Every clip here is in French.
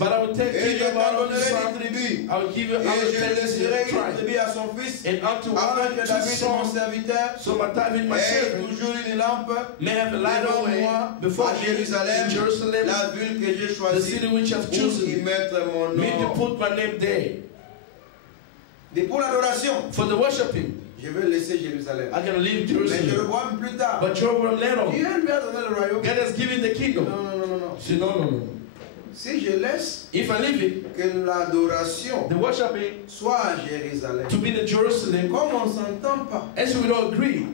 But I will take et je you t'en out of donnerai the des tribe. tribus. I will give you Et out of je the laisserai une tribe. tribu à son fils, And unto afin one que to David, mon son, serviteur, so my David, my ait servant, toujours une lampe may have a light devant away moi before à me Jérusalem, in Jerusalem, la ville que j'ai the choisie city which I've pour y chosen, mettre mon me to nom. put my name there. Et pour l'adoration, For the worshiping, je vais laisser Jérusalem. I'm going to leave Mais Jerusalem. Jéroboam plus tard, But Jeroboam later on, Dieu lui a donné le royaume. God has given the kingdom. Non, non, non, non, non. She no, no, no. Si je laisse If I leave it, que l'adoration the worshiping soit à Jérusalem, to be in Jerusalem, comme on ne s'entend pas, as we don't agree,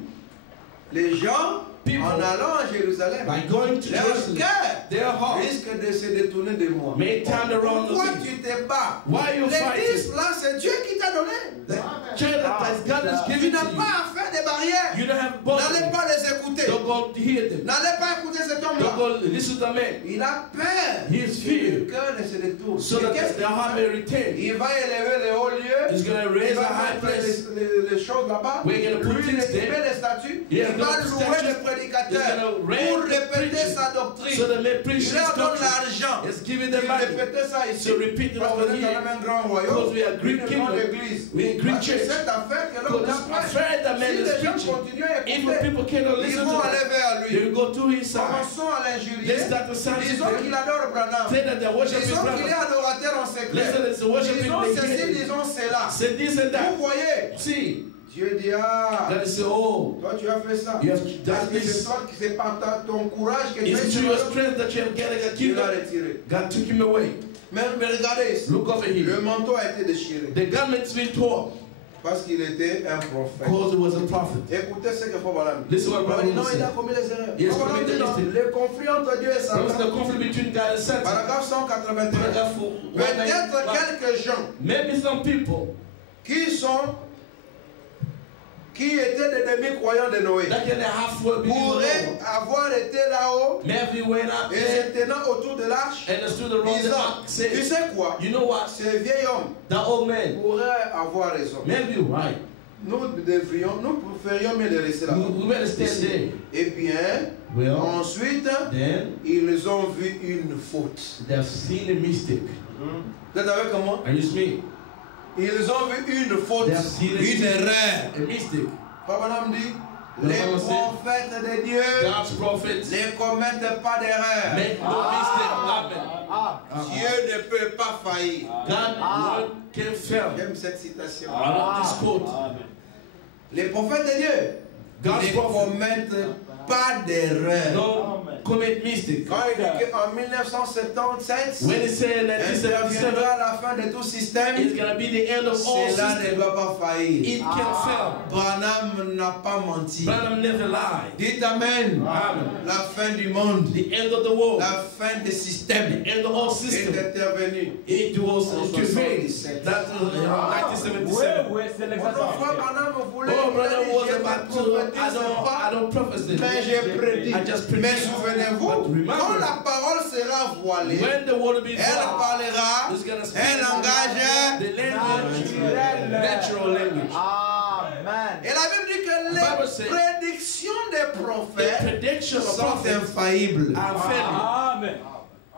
les gens, people, en allant à Jérusalem, by going to leur Jerusalem, cœur their heart risque de se détourner de moi. may turn around Pourquoi to me. tu te bats? Why you L'église fighting? là, c'est Dieu qui t'a donné. The church that God has Tu given n'as to you, pas à faire des barrières. you don't have N'allez both. pas les écouter. Don't go to hear them. N'allez pas écouter cet Don't homme-là. go listen to the man. Il a peur He is que fear. le cœur ne se détourne. So Et that qu'est-ce the qu'il heart va may faire? retain. Il va élever les hauts lieux. He's going to Il raise a va high mettre place. les choses là-bas. We're going to put Lui, il things there. met les statues. He Il has va no louer statues. les He's prédicateurs going to pour raise the répéter preachers sa doctrine. so that may preach Il his leur donne doctrine. l'argent. He's giving Il them money. répétait ça ici. So repeat it Parce over qu'on est quand here. même un grand royaume. Because we are Greek Une kingdom. grande église. We are Greek Parce que church. cette affaire que l'homme Because n'a this affair that man si is les gens preaching, continuent à if écouter, people cannot ils listen vont to aller that, vers they lui. will go to his side. Commençons à l'injurier. Let's start to sound Disons qu'il adore Branham. Say that the worship is Disons qu'il est brother. adorateur en secret. Listen, it's the worship Disons in ceci, the disons cela. Say this and Vous that. voyez, See, Dieu dit, ah, God say, oh, toi tu as fait ça. you have Parce done que c'est this. toi, c'est par ton courage que tu as It's fait to your ça. strength that you have gathered a Dieu l'a kingdom. retiré. God took him away. Mais regardez ici. Look over Le here. manteau a été déchiré. The garment's been torn Parce qu'il était un prophète. because he was a prophet. Écoutez ce que Branham dit. Listen what Non, Branham il a said. commis les erreurs. Yes, Branham committed dit, non, mistake. le conflit entre Dieu et There was Satan. the conflict between God and Satan. Paragraphe 181. Paragraph Peut-être quelques gens maybe some people qui étaient des demi-croyants de Noé that can halfway be pourraient avoir été là-haut maybe went up et there se tenant autour de l'arche and stood around the disant, ark tu saying, sais quoi, you know what, ce vieil homme that old man, pourrait avoir raison. maybe you're right. Nous préférions mieux de rester là. We better stand there. Et bien, Well, ensuite, then ils ont vu une faute. they've seen a mistake. Vous êtes avec moi? Are you with me? Ils ont vu une faute, They've seen une erreur. a mistake. Papa Nam dit, Le les Bible said, prophètes de Dieu God's prophets ne commettent pas d'erreur. make no mistake. Amen. Dieu ne peut pas faillir. God word can fail. J'aime cette citation. I love this quote. Les prophètes de Dieu God's ne prophet commettent pas d'erreur. don't commit mistake. Quand il dit qu'en 1977, When he said that this interviendra la fin de tout système, is going to be the end of all cela ne systems, doit pas faillir. it can fail. Branham n'a pas menti. Branham never lied. Dites Amen. Amen. La fin du monde, The end of the world, la fin des systèmes the end of all est systems, intervenue. it was En intervened. 77. That's 1977. Notre frère Branham voulait Oh, brother il a was dit, about je to, prophétise I don't prophesy. mais j'ai prédit. I just Mais predict. souvenez-vous, But remember, quand la parole sera voilée, when the word will be elle formed, parlera it's going to speak un langage. the language, natural language. Amen. Et la Bible dit que Bible les says, prédictions des The prophètes prediction of sont prophets infaillibles. are failing. Amen.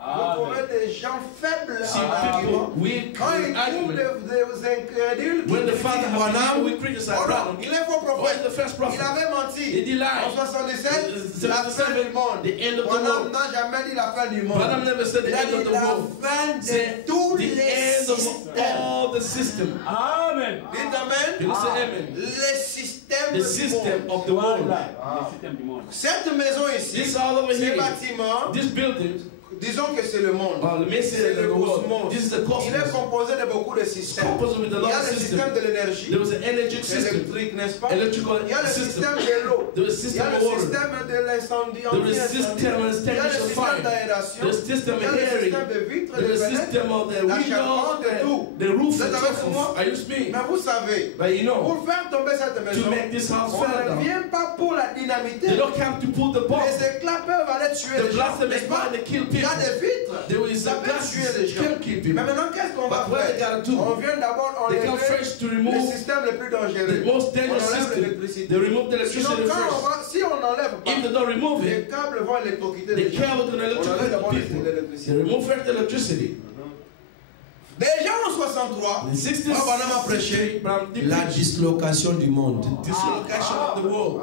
Vous trouvez des gens faibles See, en argument. people, we Quand ils trouvent argument. des incrédules qui When the Father critiquent has Branham, we criticize oh non, Branham. il est faux What is prophète. the first Il prophet? avait menti. Did he lie? En 77, la fin du monde. The end of the Branham world. n'a jamais dit la fin du monde. Branham never said the Il a end of dit the la world. fin Said de tous the les end of systèmes. all the system. Amen. Dites Amen. You say amen. Les systèmes The du system monde. of the world. Le système du monde. Cette maison ici, This all over ces here. bâtiments, This building, disons que c'est le monde. let me say C'est the le world. cosmos. This is the Il est cosmos. composé de beaucoup de systèmes. Composed with a Il lot y a of le système systems. de l'énergie, There was an energetic system, électrique, n'est-ce pas? electrical Il y a le system. système de l'eau. There was Il y system a of le water. système de l'incendie. There was system of Il y a le extinguisher système fire. d'aération. There was system Il y a of le hearing. système de vitres, There de was fenêtres. system of the La window, charpente et tout. the roof Vous and êtes so avec moi? forth. Are you speaking? Mais vous savez, But you know, pour faire tomber cette to maison, make this house on fall ne down, vient pas pour la dynamiter. they don't come to pull the bomb. Les éclats peuvent aller tuer The les gens, blast them n'est-ce is pas? trying to kill Il y a people. des vitres. There is Ça a peut gas tuer les gens. can kill Mais people. maintenant, qu'est-ce qu'on va But what they faire? gotta do? On vient d'abord They enlever come first to le remove système le plus dangereux. the most dangerous On enlève system. l'électricité. They remove the Sinon, electricity first. si on n'enlève pas, If they don't remove les it, câbles vont électrocuter the les gens. cable is going to On enlève electrocute d'abord people. They l'électricité. remove first the electricity. Déjà en 63, In 60s, Branham a prêché Branham did la preach dislocation du monde. dislocation of the world.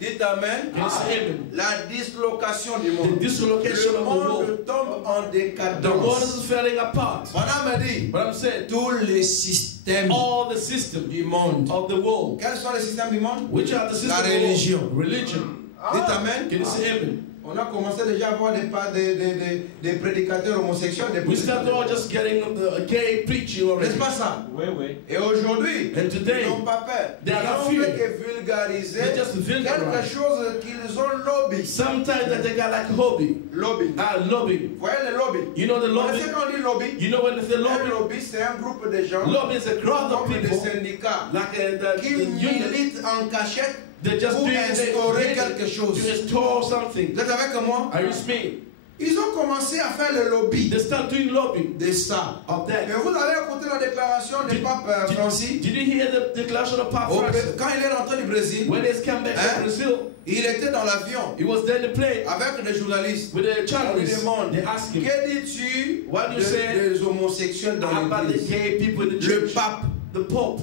Dites amen. Can you say amen? La dislocation du The monde. dislocation Le of the world. monde tombe en The world décadence. is falling apart. Branham a dit, But I'm saying, tous les systèmes all the system du monde. of the world, Quels sont les systèmes du monde? which are the system La of the world? religion. Religion. Dites amen. Can you say amen? On a commencé déjà à voir des prédicateurs homosexuels, des We start all just getting the gay preaching already. N'est-ce pas ça? Oui, oui. Et aujourd'hui, And today, ils n'ont pas peur. they are not Ils n'ont fearing. fait que vulgariser They just vulgarize. quelque chose qu'ils ont lobby. Sometimes that they got like hobby. Lobby. Lobbying. Vous voyez le lobby? You know the Vous lobby? savez quand on dit lobby? You know when they say Un lobby? lobby, c'est un groupe de gens Lobby is a crowd of comme des people syndicats like qui the union. militent en cachette They just pour doing instaurer quelque chose. to install something. Vous êtes avec moi? Are you with me? Ils ont commencé à faire le lobby They start doing lobbying de ça. of that. Mais vous avez écouté la déclaration du pape Francis Did you hear the declaration of Pope Francis? quand il est rentré du Brésil? When he came back Hein? to Brazil, Il était dans l'avion he was there in the plane avec des journalistes. with the On lui journalists. demande, They asked him, que dis-tu What do you say des homosexuels dans about the l'église? gay people in the Le church? pape, The Pope,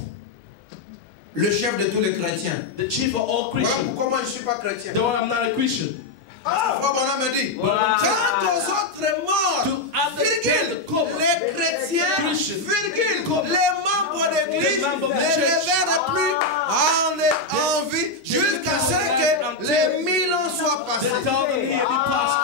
le chef de tous les chrétiens. the chief of all Voilà Christians. pourquoi moi je ne suis pas chrétien. Though I'm not a Christian. Frère Branham me dit, Voilà. quant aux autres morts, To understand the virgule, cover. les chrétiens, Christian. virgule, Cover. les membres d'église Les membres de ne church. reviennent plus en vie jusqu'à ce que les 1000 ans soient They passés. tell them here be passed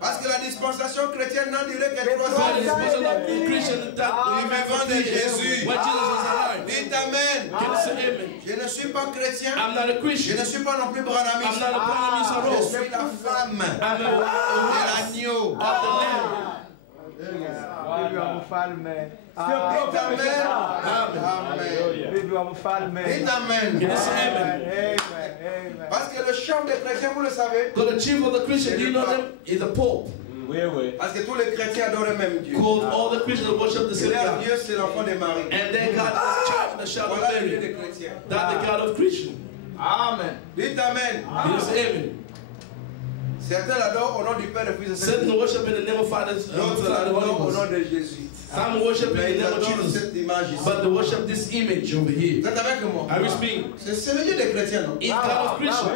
Parce que la dispensation chrétienne n'en dirait que 3 over. So the ans. person of the Christian that Il vivant de Jésus. when Jesus was alive. Dites Amen. Can you say amen? Je ne suis pas chrétien. I'm not a Je Christian. ne suis pas non plus I'm branhamiste. not a Branhamist at Je all. suis la femme I'm de a l'agneau. of the Lamb. Bibi wa mfalme. Dites Amen. Amen. Amen. Bibi wa mfalme. Dites Amen. Can you say amen? Amen. Parce que le chef des chrétiens, vous le savez, So the chief of the Christian, do you know them? Is the Pope. parce que tous les chrétiens adorent le même Dieu. Called all the Christians worship the Et same leur God. Dieu, c'est l'enfant de Marie. And their God is child, the child of Voilà le Dieu Mary. des chrétiens. That the God of Christian. Amen. Dites Amen. Can you say amen? Certains l'adorent au nom du Père, du Fils et du Satan Saint-Esprit. worship in the name of Father, D'autres Son, and the Holy l'adorent au Ghost. nom de Jésus. Some worship in Mais the ils name of adorent Jesus. cette image ici. But they worship this image over here. Vous êtes avec moi? Are you speaking? C'est le Dieu des chrétiens, non? It's God of Christian.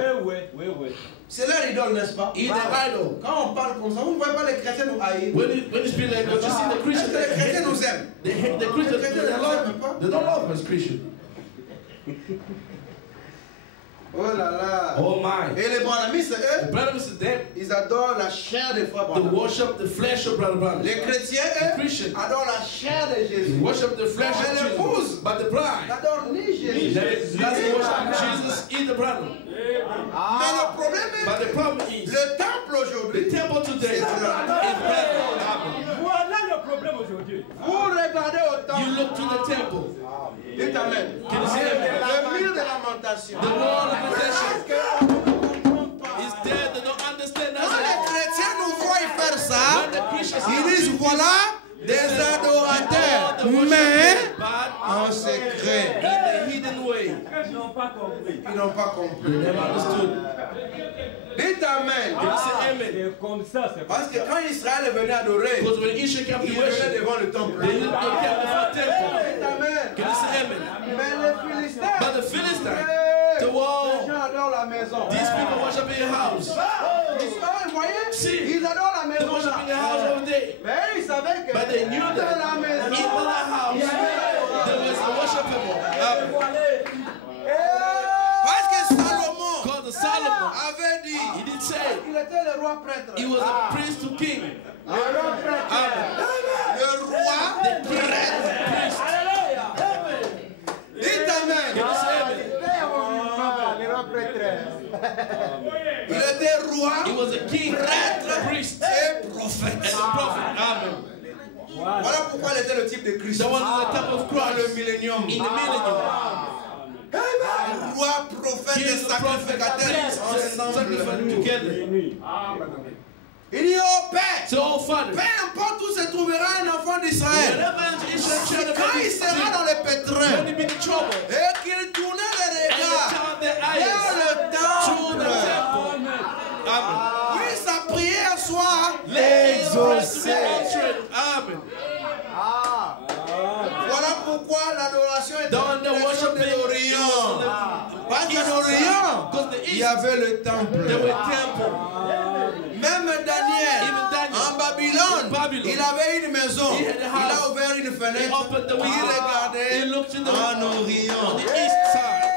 C'est leur idole, n'est-ce pas? He's the idol. Quand on parle comme ça, vous ne voyez pas les chrétiens nous haïr. When you speak like that, you see the Est-ce Christians. que les chrétiens nous aiment? They hate the Christians. They don't love us Christian. Oh là là. Oh my. Et les branhamistes, The eux, brother Mr. Them, ils adorent la chair des frères they Branham. worship the flesh of Brother Branham. Les chrétiens, The eux, Christian, adorent la chair de they Jésus. worship the flesh of Mais l'épouse, Jesus. But the bride, n'adore ni Jésus. they doesn't worship Jesus, is the brother. Mais le problème But est the problem is, le temple the aujourd'hui. temple today is bad. Voilà le problème aujourd'hui. Vous regardez au You temple. look to the temple, Dites Amen. Can you say amen? Le mur de lamentation. the wall of protection Parce qu'on ne comprend pas. is there. They don't understand Quand les that. chrétiens nous voient faire ça, When the Christians ils disent voilà des adorateurs, mais en secret. in the hidden way, Ils n'ont pas compris. Ils n'ont pas compris. they never understood. Dites Amen. Can you say amen? C'est comme ça, c'est Parce que quand Israël est venu adorer, Because when Israel came il to venait worship, devant le temple. they came before the temple. Dites Amen. Can you say amen? Mais les Philistins, But the Philistines, the les wall, gens adorent la maison. these people worship in your house. Vous voyez, Si. ils adorent la They maison worship in your là. house over there. Mais ils savaient que But they knew dans that la in maison, the house, there was a worshipable. parce que Salomon Called the Solomon. avait dit He did say qu'il était le roi prêtre. he was a priest to king. Le roi prêtre. Amen. Le roi prêtre. Dites Amen. Can you say amen? Il était roi, He was a king, priest, et prophète. and a prophet. Amen. Voilà pourquoi il était le type de Christ. The one is the type of Dans le Christ millénium. in the millennium. Roi, prophète et King, prophet, sacrificateur priest, and sacrifice ensemble. together. Il dit au Père, So, oh Father, peu importe où se trouvera un enfant d'Israël, whenever Israel child quand il sera dans les pétrins when he be in trouble, et qu'il tournait les and they regards turn their vers eyes le to the temple, temple. Amen. puis sa prière soit Exalted. exaucé. Amen. Voilà pourquoi l'adoration est en Don't the direction worship de l'Orient. Parce qu'à l'Orient, Because the il y east, avait le temple. there were temple. Même Daniel, Even Daniel, en Babylone, in Babylon, il avait une maison. he had a Il house. a ouvert une He fenêtre. opened the Il window. regardait He looked in the en on Orient. the east side.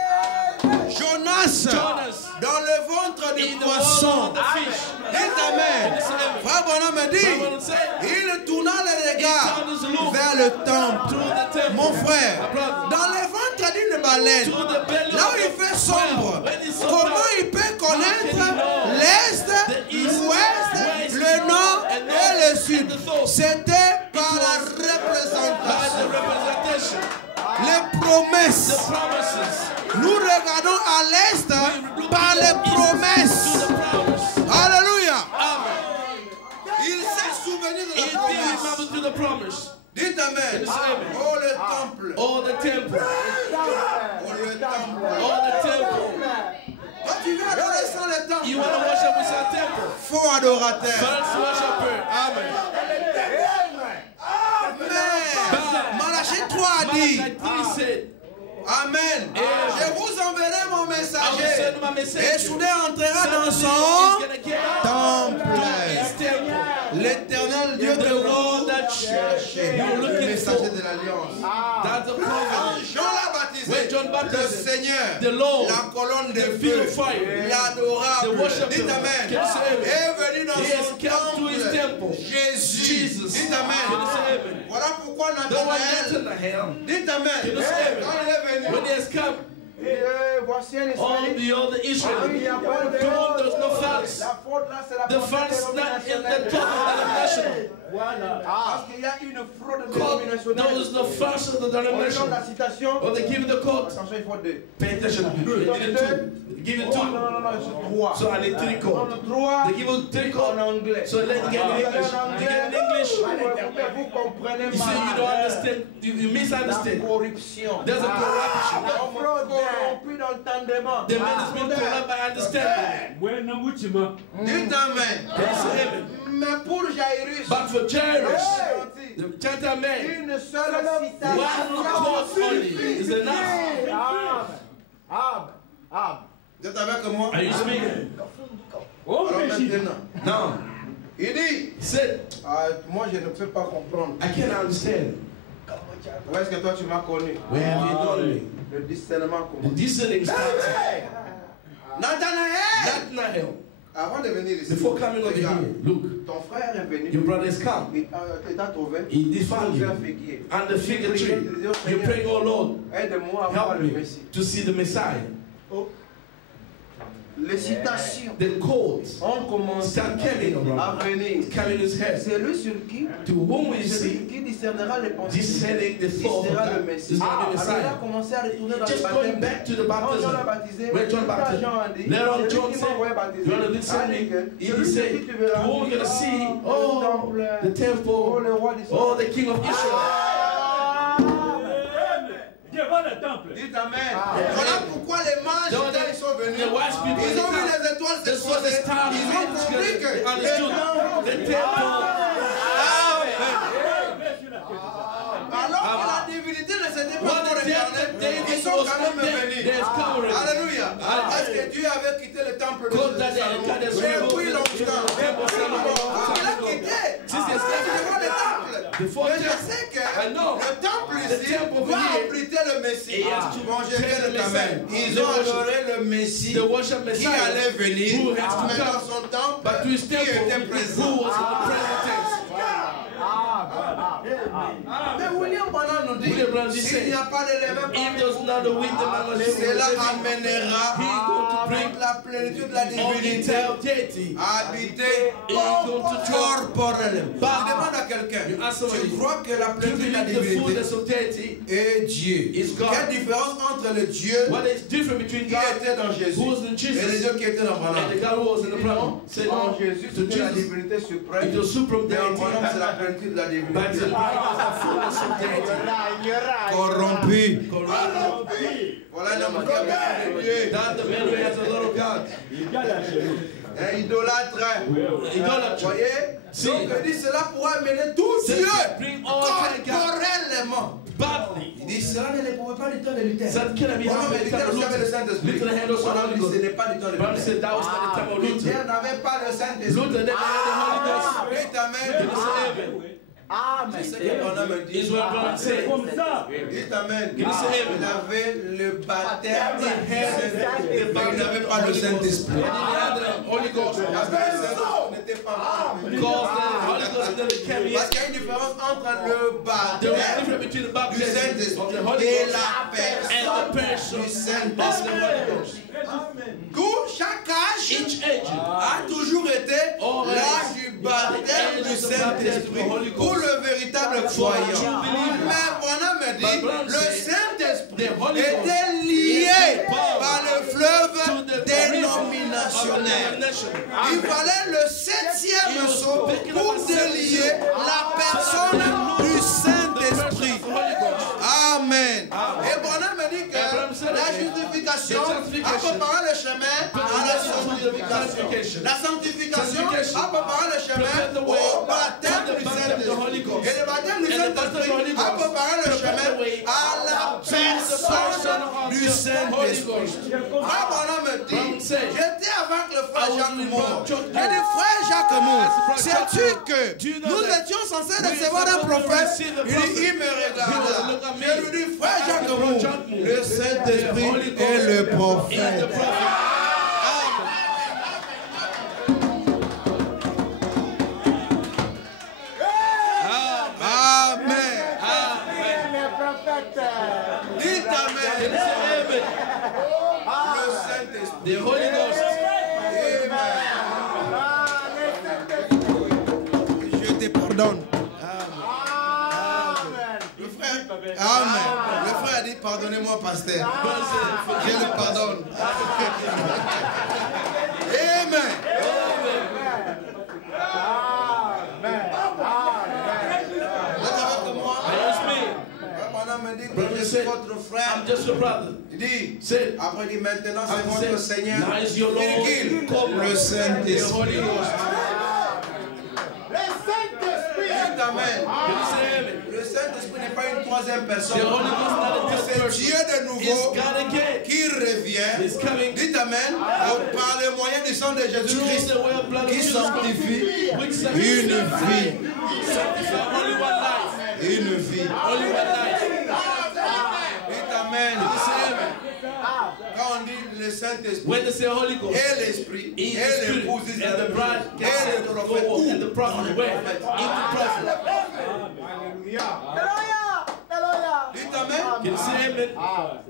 Jonas, Jonas, dans le ventre in du the poisson. water of the fish. Dites Amen. Frère Bonhomme me dit, Bible said, il tourna les he regards turned his look vers le temple. to the temple. Mon frère, My brother, dans le ventre d'une baleine, to the belly là où of il the fait sombre, whale, when it's so comment dark, il peut connaître how can he know l'est, the east, l'ouest, west, le nord and et le north, sud? and the south? C'était par It la was by the représentation, representation, les the promesses. promises. Nous regardons à l'est par les To promesses. the promise. Alléluia. Amen. Il s'est souvenu de He la did promesse. remember to the promise. Dites Amen. Yes, amen. Oh le temple. Oh, the temple. Oh le temple. Oh, the temple. Quand tu veux adorer sans le temple, You want to worship with our temple. faux adorateur. First worshiper. Amen. Amen. Malachie 3 a dit, Malachi 3 said, Amen. Je vous enverrai mon I will messager. send my Et messenger. soudain entrera dans Suddenly son he's gonna get temple. to his temple. L'éternel Dieu The que Lord vous that cherchez. you're Le looking messager for. de l'alliance. That's the Quand covenant. Jean l'a baptisé, When John le baptized, Seigneur, the Lord, la colonne de the feu, fire, the l'adorable, worshiper, dites Amen, can you say amen? est venu dans He has son come to his temple. Jésus, Jesus. dites Can you Amen. say amen? Voilà pourquoi The one Nathanaël, Nathanael, dites Amen, Can you say quand amen? il est venu, when he has come, Voici un all Israélite. the other Il Israelites, n'y a pas de to whom there's no false. La faute là, c'est la The faute false not in the dénominationnelle. total denomination. Parce qu'il y a une fraude Called dénominationnelle. those the false of the Au nom de denomination. la citation, Or they give it the quote. attention, il faut deux. Pay attention. They did it two. Give it Non, two. non, non, c'est trois. So I need three Non, quote. non, trois They give it three en quote. anglais. So let get in English. You get in English. Vous comprenez You see, you don't mal. understand. You La misunderstand. corruption. There's a corruption. L'homme corrompu d'entendement. The man has been corrupt by understanding. Wena muchima. dites Amen. Can you say amen? Mais pour Jairus, But for Jairus, Hey! the gentleman, Une seule citation. one quote only is enough. Amen. Amen. Amen. vous êtes avec moi? Are you speaking? Oh, Alors Béchi. maintenant, No. il dit, He said, moi je ne peux pas comprendre. I can't understand. Où est-ce que toi tu m'as connu? Where have you done me? Le discernement The commence. discerning starts. Nathanaël, Nathanael, avant de venir ici, before coming over regarde, here, look, Ton frère est venu. your brother has come. Il t'a trouvé. He did find Sous un you. figuier. And the fig tree, you're praying, oh Lord, Aide-moi à voir help le me Messie. to see the Messiah. Les citations The codes ont commencé start coming à around, venir. coming his head. C'est lui sur qui To whom we celui see, qui discernera les pensées. discerning the thought of Discernera le God. Messie. Is not the Alors il a Messiah. commencé à retourner dans le Just going baptême. back to the Quand Jean l'a baptism. baptisé, When John quand baptized, Jean a dit, later on c'est John lui qui m'a envoyé said, baptiser. John did send me. He Celui said, qui tu verras, to whom you're going to see, le oh, temple, the oh, temple, le roi d'Israël. oh, the king of Israel. Dieu va le temple. dites Amen. Voilà pourquoi les mages, Don't quand ils sont venus, the wise people, ils ont vu les étoiles se this was the poser, star ils ont compris que understood the temple. alors que la divinité ne s'était pas What encore the incarnée, David ils sont was quand même there, venus. there's covering. Alléluia. Alléluia. Parce que Dieu avait quitté le temple de God that Salomon God has depuis removed longtemps. the temple of Solomon. Il a quitté. Since he has C'est left devant le temple. Before Mais je temple. sais que I know. le temple The ici temple over va here, abriter le Messie. he has to Bon, je take viens the de ta main. Messiah. Ils They ont worship. adoré le Messie The worship qui Messiah allait venir, who has to mais dans come, son temple but to his qui temple était who présent. was in the present tense. Mais William Branham nous dit, William Branham dit, s'il n'y a pas d'élément If there's not a wisdom among you, cela amènera He is going to bring toute la plénitude de la all the divinité deity. à habiter He is going to corporellement. But- Je demande à quelqu'un, You ask somebody, tu crois que la to plénitude de la believe the divinité fullness of deity. est Dieu? Is God. Quelle différence entre le Dieu What is different between qui God était dans Jésus who was in et le Jesus Dieu qui était dans Branham? and the God who was in the problem? Say En no Jésus, to c'est la Jesus. divinité suprême. It was supreme Mais en deity. Branham, c'est la plénitude de la But divinité. the fullness of deity. Corrompu. Correct. Voilà un homme qui a beaucoup de Dieu. That the man who has a lot of God. Il y a la chérie. Un idolâtre. Idolatry. Vous voyez? Si. Donc il dit cela pourra amener tout Says Dieu bring all kind of corporellement. badly. Il dit cela ne les pouvait pas du temps de Luther. That cannot be Oh non, mais happening. Luther aussi avait le Saint-Esprit. Luther had also Oh non, the Holy mais ce Ghost. n'est pas du temps de Bible Luther. said that was not the time of Luther. Luther n'avait pas le Saint-Esprit. Luther never had the Holy Ghost. Dites Amen. Can you say amen? Amen. C'est ce que Branham dit. Is what Branham said. Comme ça. Dites Amen. Can you say Il amen? avait le baptême du Saint-Esprit. The Il n'avait pas le Saint-Esprit. He had the Holy Ghost. Parce que le Saint-Esprit n'était pas Because the Holy Ghost never came Parce yet. qu'il y a une différence entre le There was a baptême difference between the du baptism of the Saint-Esprit Holy et Ghost la and the person personne du of the Saint-Esprit. Holy Ghost. Chaque âge Each age a toujours été l'âge du baptême du Saint-Esprit pour le véritable croyant. Mais Branham me dit, le Saint-Esprit était lié par le fleuve dénominationnel. Il fallait le 7e saut pour délier la personne du Saint-Esprit. Amen. Et Branham me dit que la justification a préparé le chemin à la sanctification. La sanctification a préparé le chemin au baptême du Saint-Esprit. Et le baptême du Saint-Esprit a préparé le chemin à la personne du Saint-Esprit. Ah, Branham me dit, j'étais avec le frère Jacques Moore. J'ai dit, frère Jacques Moore, sais-tu que nous étions censés recevoir un prophète? Il me regarde. Je lui dis, frère Jacques Moore, le Saint-Esprit est le prophète. The Holy Ghost. Je te pardonne. Le frère, Amen. Le frère a dit pardonnez-moi, pasteur. Je le pardonne. Amen. Vous êtes avec moi? Madame me dit que je suis votre frère. I'm just your brother. Il dit, Say, après il dit maintenant c'est Après, votre Seigneur. now is your Lord, Virgule, come, le the Saint-Esprit. Holy Ghost. Dites Amen. Can you say amen? Le Saint-Esprit n'est pas une troisième personne. The Holy Ghost is not a third C'est person. Dieu de It's nouveau God again. qui revient. He's coming. Dites Amen. Par le moyen du sang de Jésus-Christ Through the way of blood of qui Jesus sanctifie Christ, which une sanctifies vie. only one life. Une vie. Only one life. Dites Amen. You say amen. Quand on dit le Saint-Esprit When they say Holy Ghost, et l'Esprit He is et Spirit, l'épouse disent and the bride et can say le the prophète go and the prophet dans le where? prophète. In the prophet. Dites Amen. Can you say amen?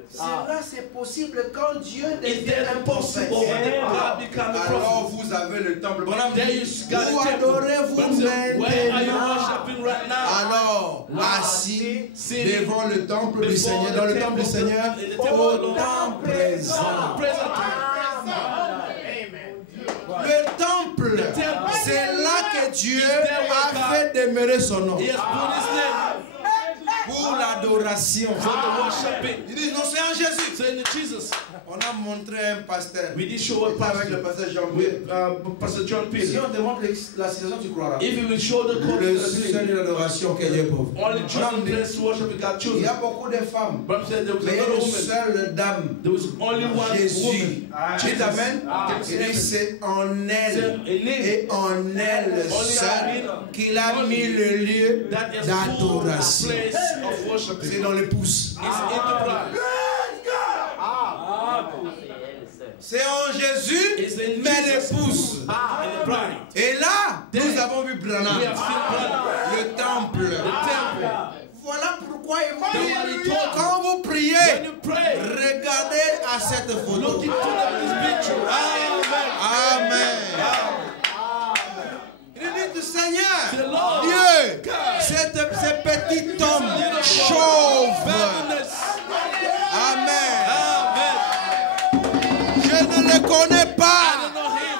Cela c'est possible quand Dieu Is devient that un impossible prophète. when God become a prophet? Alors vous avez le temple. Branham There dit, you got où a temple. adorez-vous But say, where are you maintenant? worshiping right now? Alors, assis Sitting devant le temple du before Seigneur, the dans le temple temple du of the- Seigneur, in the temple of the au Lord. temps présent. Present. Le temple, temple. c'est là que Dieu there where a God- fait demeurer son nom He has put his name pour l'adoration. for the worshiping. Ils disent non, c'est en Jésus. So in Jesus, On a montré un pasteur we did show a avec le pastor pasteur Jean-Pierre. with Pastor John Si Peter. on te montre la situation, tu croiras. If he will show the Le cause, seul de l'adoration que Dieu peut. only chosen Branham dit, place to worship with God il chosen. y a beaucoup de femmes, But said there was mais il y a another une woman. seule dame. There was only one Jésus. woman. Dites Amen. Il dit c'est en elle et en elle seule qu'il a mis le lieu That is full d'adoration. place of C'est worshiping. dans l'épouse. It's in the bride. C'est en Jésus, It's in mais Jesus. l'épouse. In the bride. Et là, nous avons vu Branham, We have seen brother. le temple. The temple. Voilà pourquoi il The one he dit, told quand vous When priez, you pray, regardez à cette look photo. into this picture. Amen. Amen. Il dit, Seigneur, The Lord. Dieu, God. ce petit homme chauve. Barrenness. Amen. Amen. Je ne le connais I pas. don't know him.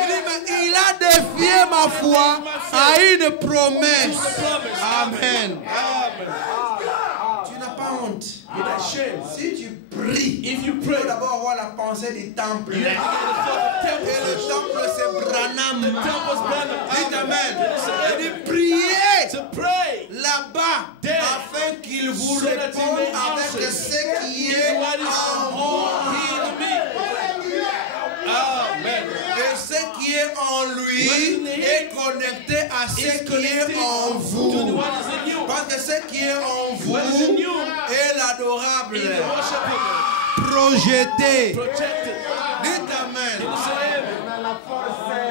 Il dit, mais il a défié ma foi à une promesse. Amen. Amen. Tu n'as pas honte. You're not ashamed. Si tu pries pries, If you il pray, faut d'abord avoir la pensée du temple. you Et have to get the thought of temple. le temple, c'est The Branham. temple's banner. Dites Amen. Amen. Et de prier To pray. là-bas There. afin qu'il vous So that he réponde may avec answer. ce qui Is est what is en on vous. me. Amen. Et ce qui est en lui What is in est him connecté à ce is qui connected est en to the vous. what is in you. Parce que ce qui est en vous What is in you est l'adorable, is the worshipable, projeté. protected. Dites Amen. Can you say amen?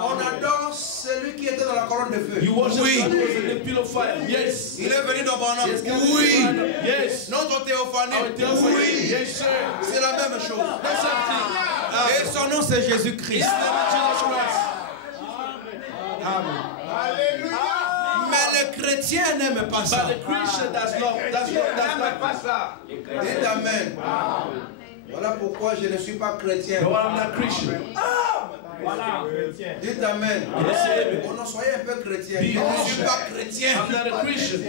On adore celui qui était dans la colonne de feu. You worship Oui. God who was in the pillar of fire. Yes. Il est venu dans Barnum. Yes, God. Oui. Yes. Notre théophanie. Our theophany. Oui. Yes, sir. C'est la même chose. That's something. Et son nom c'est Jésus-Christ. His name is Jesus Christ. Mais les chrétiens n'aiment pas ça. But the Christian, that's not ça. Dites Amen. Voilà pourquoi je ne suis pas chrétien. No, I'm not Christian. Dites Amen. You say amen. Oh non, soyez un peu chrétien. Be Je ne suis Christian. pas chrétien. I'm not a Christian.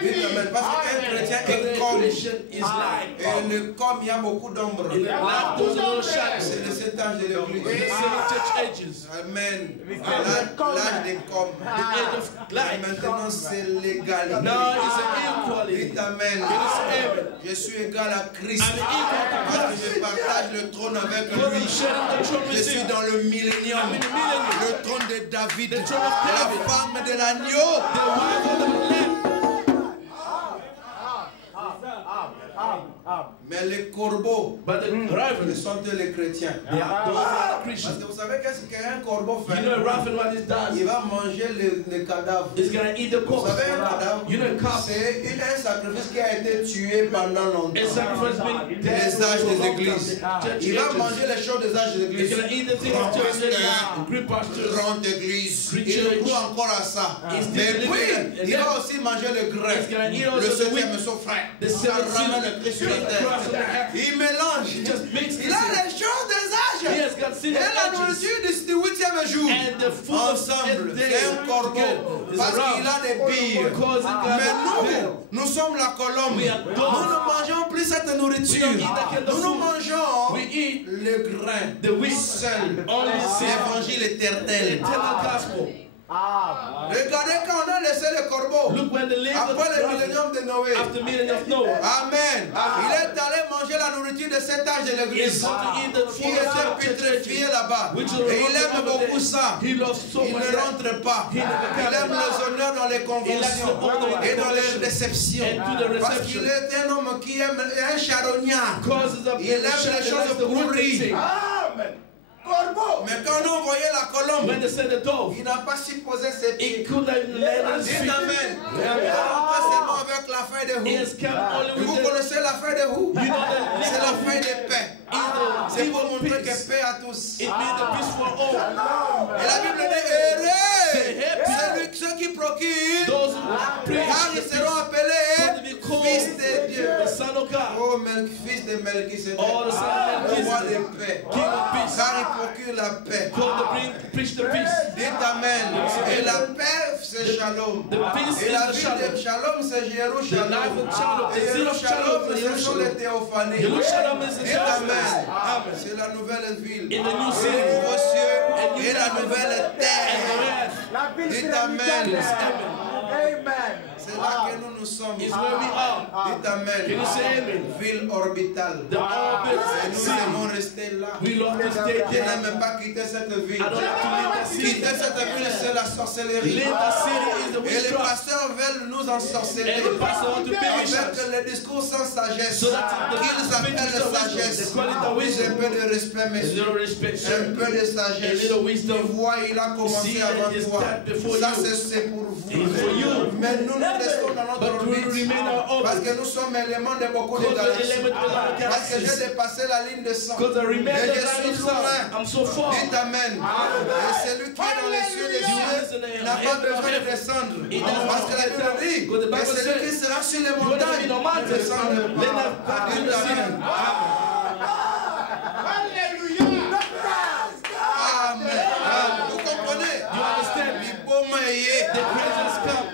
Dites Amen. Parce qu'un chrétien Because est a comme. Christian is like. Et le comme, il y a beaucoup d'ombre. In the light, those are little shadows. C'est le sept âge de The l'église. seven church ages. Amen. L'âge des comme. The age of light. Maintenant, c'est l'égalité. Now it's an equality. Dites Amen. Can you say amen? Je suis égal à Christ. I'm equal to Parce que Christ. je partage le trône avec Because I'm lui. sharing the throne Je with suis him. dans le millénium. I'm in the millennium. Le trône de David. The throne of La David. femme de l'agneau. The wife of the Lamb. Mais les corbeaux, But the ce ravens, sont eux les chrétiens. they are those are the Parce Christians. que vous savez qu'est-ce qu'un corbeau fait? You know, raven what it does? Il va manger le cadavre. It's gonna eat the Vous corpse. savez, un cadavre, You know, a corpse. c'est un sacrifice qui a été tué pendant longtemps. A sacrifice been dead Les âges for a des long églises. time. Il va Church manger ages. les choses des âges des It's églises. gonna eat the things of church ages. Great pastors. Grande église. Great Il church. croit encore à ça. He's Mais still puis, living. il va aussi manger le grain. He's gonna eat Le also the septième wheat. son frère. The Ça seventh ramène le Christ sur la terre. Il mélange. He just mixed Il a this. les choses des He âges. has got Et sin la ages. nourriture du 8e jour. And the food of Ensemble. day C'est un corbeau. together. Parce qu'il a des billes. Because it got Mais nous sommes la colombe. We are Nous dogs. ne mangeons plus cette nourriture. We don't eat that kind of Nous food. mangeons We eat le grain. the wheat. Seul. Only sin. L'évangile The éternel. eternal gospel. Regardez quand on a laissé le corbeau. Look when the land of Après le prophet, millénium de Noé. after millennium of Noah, Amen. Il est allé manger la nourriture de cet âge de is l'église. to eat the Qui food of était church pétrifié là-bas. which is Et il aime beaucoup ça. He loves so Il much ne that rentre pas. He never Il comes. aime les honneurs dans les conventions et dans les réceptions. And to the Parce reception. qu'il est un homme qui aime un charognard. causes of Il aime les choses pourries. Mais quand on voyait la colombe, When they said the dove, il n'a pas supposé ses it pieds. could not let us Dites feet. Amen. Il est rentré seulement avec la feuille de He houx. has come only Vous with the, connaissez la feuille de houx? you know the C'est la feuille de paix. C'est pour montrer que peace. paix à tous. It means the peace for all. Et la Bible dit heureux ceux qui procurent, Those who preach car the ils seront peace, appelés going to be called fils de Dieu. the Son of God, Oh, fils de Melchisedec, or the Son of le roi Melchizedek, de paix. King of peace, Car il procure la paix. called to preach the peace. Dites Amen. Et la paix, c'est Shalom. The peace Et is la the ville de Shalom. Shalom, c'est The life Jérusalem. of Shalom, Et the zeal of Jérusalem, Shalom, ce sont les Jerusalem. théophanies. Jerusalem is the Dites Amen. Amen. C'est la nouvelle ville. In the new Et city. les nouveaux cieux And et la nouvelle And the terre. rest Dites Amen. is heaven. C'est là que nous sommes. Is where we are. Dites Amen. Can you say amen? Ville orbitale. The Et orbit nous city. aimons rester là. We love to stay Je there. n'aime pas quitter cette ville. I don't like to leave that city. Quitter cette ville, c'est la sorcellerie. Leave that city is the Et les witchcraft. pasteurs veulent nous ensorceler. And the pastor want to perish Avec us. le discours sans sagesse. So that the Qu'ils appellent speech of wisdom, sagesse. they call it the Oui, wisdom. un peu de respect, A messieurs. little respect, Un sir. peu de A sagesse. little wisdom. Tu vois, il a commencé See avant that it toi. start before Ça, you. c'est pour vous. It's for you. Mais nous, nous restons dans notre But we orbite. remain our Parce orbit. que nous sommes éléments de beaucoup de Because the galaxies. element of our Parce que j'ai galaxies. dépassé la ligne de sang. Because I remain Et the je line suis of loin. sound. I'm so far. Dites Amen. Et celui qui est dans les cieux des cieux n'a pas besoin de descendre. Parce que la Bible dit que celui qui sera sur les montagnes ne descendra pas. Dites Amen. Amen. Vous comprenez? You understand? Les beaux maillets. The presence come.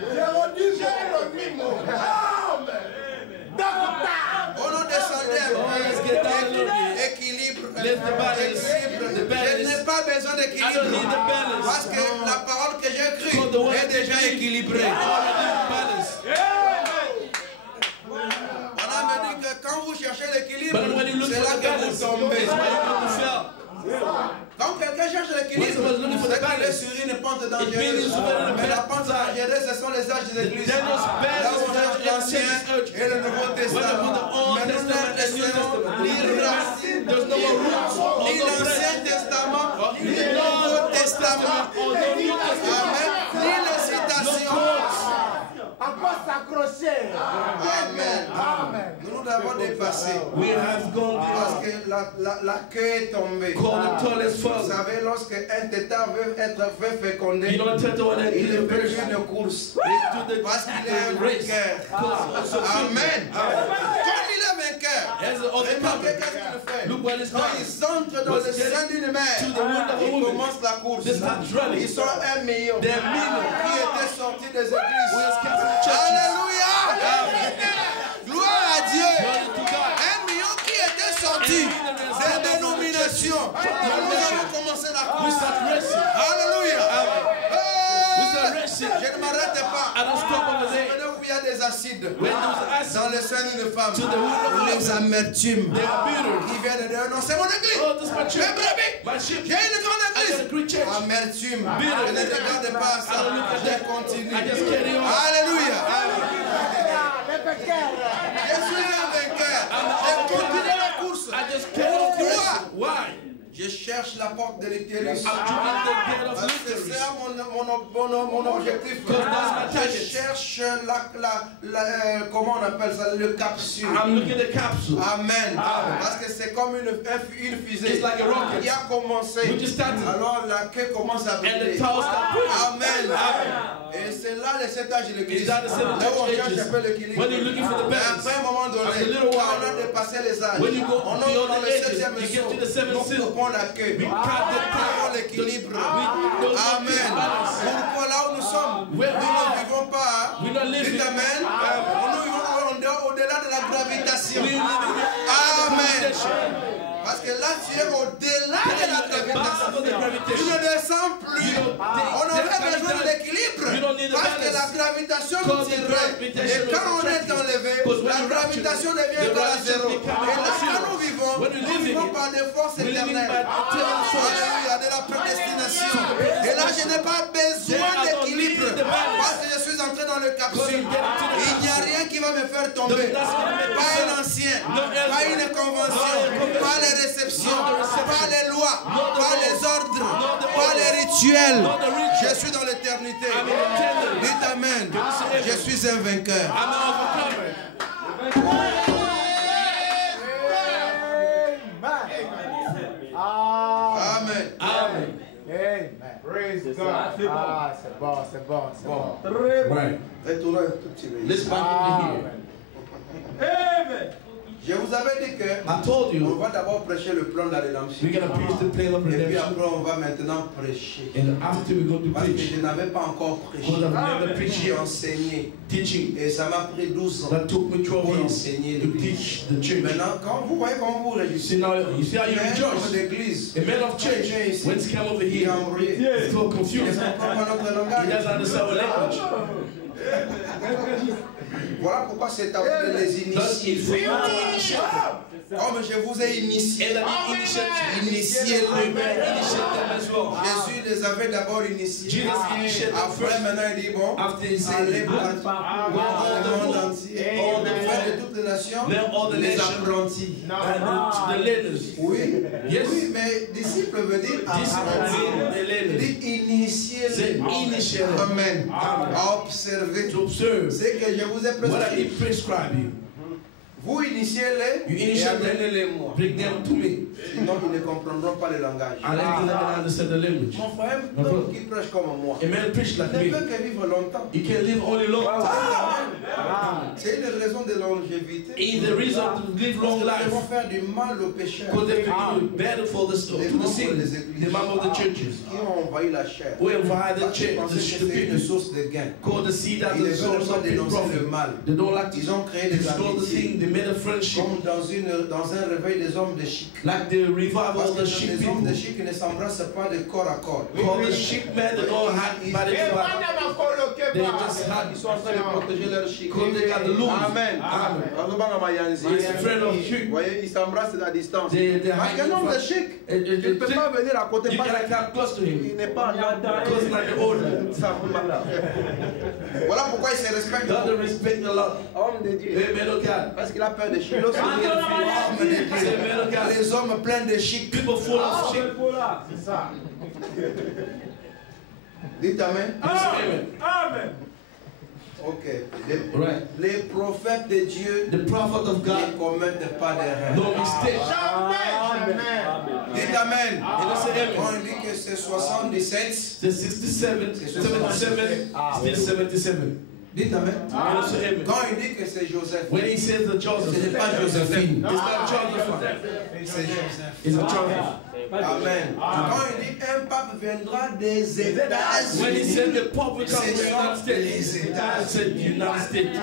Lift the balance. The Je balance. n'ai pas besoin I don't d'équilibre. need the balance. Parce que la parole que j'ai Because the écrite word est déjà that you read équilibrée. already balance. On a me dit que quand vous cherchez l'équilibre, But when you look c'est for là the que balance, vous tombez. that's why you got to fail. Quand quelqu'un cherche l'équilibre, When someone's looking for the c'est qu'il est balance, sur une pente means dangereuse. he's over the Mais la bad pente side. dangereuse, ce sont les âges des églises. Daniel's bad Là où on is cherche l'Ancien et le Nouveau Testament. When the Old Mais nous Testament and New n'avons Testament. ni racines, There's no more roots or ni no l'Ancien branch. Testament, ni Ni le no Nouveau Old Testament. Testament or no New Testament. Amen. Ni les No citations. quotes. À quoi s'accrocher? Amen. Amen. Nous l'avons dépassé. We have gone Parce beyond. que la queue est tombée. Call the tallest Vous fallen. savez, lorsque un tétard veut féconder, You don't tell the one that il is a fait virgin. une course. It's to the Parce qu'il est un race. vainqueur. Amen. Comme il est vainqueur, As the other remarquez cover. qu'est-ce qu'il fait. Look what is Quand done. ils entrent dans le sein d'une mère, to the womb of a ils woman. commencent la course. They start running. Ils sont 1 million qui They're millions. étaient sortis des We églises. escaped from churches. Alléluia. Gloire à Dieu. Glory to God. 1 million qui étaient sortis des dénominations. Nous avons commencé la We course. start racing. Alléluia. We start racing. Je ne m'arrête pas. I don't stop over there. Maintenant, où il y a des acides When there's acid, dans le sein d'une femme, To the wound of les amertumes they are bitter. qui viennent de dire non, c'est mon église. Oh, this is my church. Mes brebis. My sheep. J'ai une grande I got a église. great church. Amertume. Bitter. Je ne regarde pas à ça. I don't look at Je that. continue. I just carry on. Alléluia. Les pécheurs. Je suis un vainqueur. Je continue la course. I just carry on to Pourquoi? racing. Why? Je cherche la porte de l'utérus. I'm trying the gate of Parce que victory. c'est mon objectif. Because that's my Je target. cherche comment on appelle ça, le capsule. I'm looking at the capsule. Amen. Parce que c'est comme une fusée It's like a rocket. qui a commencé. We just started. Alors la queue commence à And the briller. towels start breathing. Amen. Et c'est là les 7 âges de l'église. Is that the seven Là où on church cherche ages? un peu l'équilibre. When you're looking for the Mais balance. après un moment donné, After a little quand while, on a dépassé les âges, when you go on entre beyond dans the le ages, 7e you get to the saut. seventh Nous seal. coupons la queue. We cut the Pour l'équilibre. Amen. balance. Pourquoi là où nous sommes, Where nous we are. ne vivons pas. We're not living. Dites Amen. Nous vivons au-delà de la gravitation. We're living in Amen. gravitation. Parce que là, tu es au-delà de la gravitation. Above the Tu gravitation. ne descends plus. You don't- On aurait that's besoin de coming l'équilibre. You don't need the Parce que la balance. gravitation nous Because the tirerait. gravitation Et quand will on est attract you. enlevé, Because when la you gravitation rapture, devient the égale à gravitation zéro. becomes Et là, equal to quand zero. nous vivons, When you nous live vivons in par des forces we're living éternelles. by eternal force. Alléluia, de la prédestination. Et là, je n'ai pas besoin Then I don't d'équilibre. need the balance. Parce que je suis entré dans le capsule. Because I'm getting to the Il n'y a capsule. rien qui va me faire tomber. That's gonna make Pas me un ancien, No pas elder. une convention, No convention. pas les réceptions, No the reception. pas les lois, No the pas laws. les ordres, No the pas les orders. rituels. No the ritual. Je suis dans l'éternité. I'm in eternity. Dites Amen. Je suis un vainqueur. I'm an overcomer. Amen. Amen. Amen. Praise God. Ah, c'est bon, c'est bon, c'est bon. Right. Retournons un tout petit peu. Let's back over here. Amen. Je vous avais dit que I told on you va d'abord prêcher le plan de la rédemption. we're gonna preach the plan of Et puis redemption, après, on va maintenant prêcher. and after we're going to Parce que preach. je n'avais pas encore prêché. Because I've never preached J'ai yet. enseigné. Teaching. Et ça m'a pris 12 ans That took me 12 pour years enseigner to l'église. teach the church. Maintenant, quand vous voyez comment vous You réussissez, see now, you see how you un homme rejoice. d'église, A man of church, when he come over il est here, embrouillé. he's so Il confused. ne comprend pas notre He langage. doesn't understand our language. Voilà pourquoi c'est à vous de les Thus, initier. it's for you to initiate. Comme je vous ai initié, And that he initiated initiez-le. initiate them as well. Jésus les avait d'abord initiés. Jesus initiated them Après, first. maintenant, il dit bon, After he said, allez go partout, all dans le monde the entier, all the faites de world, toutes les nations, then all the les nations, apprentis. and the leaders. Oui, Yes. oui, mais disciple veut dire This apprenti. is the Il leaders. dit initier Say les initiate Amen. À observer to observe ce que je vous ai what I prescrit. prescribe you. Vous initiez-les You et initiate them. amenez-les moi. Bring them to me. Sinon, ils ne comprendront pas le langage. I like to let them understand the language. Mon frère, No donc, problem. qui prêche comme moi, A man preach like ne me. peut que vivre longtemps. He can live only long time. C'est une raison de longévité. It's the reason to live long Ils life. vont faire du mal aux pécheurs Because they can do better for the Les to the membres sick, des églises. the member of the churches. qui ont envahi la chair. We invite the Parce qu'ils church, pensaient que the c'était une people, source de gain. call the seed as Ils a ne veulent source pas of big dénoncer le profit. mal. They don't like Ils to ont créé des destroy the amitiés. thing. They made a friendship. Comme dans un réveil des hommes de chic. Like the revival Parce of que the sheep les hommes de people. sheep ne s'embrassent pas de corps à corps. Called the sheep men that all had body to body. They just had, Ils sont en train de protéger leur chic. because they got the loose. Amen. Amen. It's It's friend of Vous sheep. voyez, ils s'embrassent à distance. They Parce qu'un homme de chic, tu ne peux pas venir à côté. You gotta come close to him. Il n'est pas là. Because he's not the owner. Voilà pourquoi il se respecte. God don't respect a lot. Homme de Dieu. Amen, oh God. Parce qu'il a peur de chic. Say, man, oh God. Les hommes pleins de chic. People full of sheep. C'est ça. Dites Amen. Amen. Amen. Ok. Right. Les prophètes de Dieu The prophet of ne God, commettent pas d'erreur. no mistake. Dites Amen. And they say Quand amen. on dit que c'est 77, The 67, 77, still 77. dites Amen. And they say amen. Quand il dit que c'est Joseph, When he says the ce Joseph, n'est pas Joséphine, it's not Joseph. c'est Joseph. It's a Joseph. Amen. Quand il dit un pape viendra des When he États-Unis, said the Pope will come to the c'est United les States, he said the United States.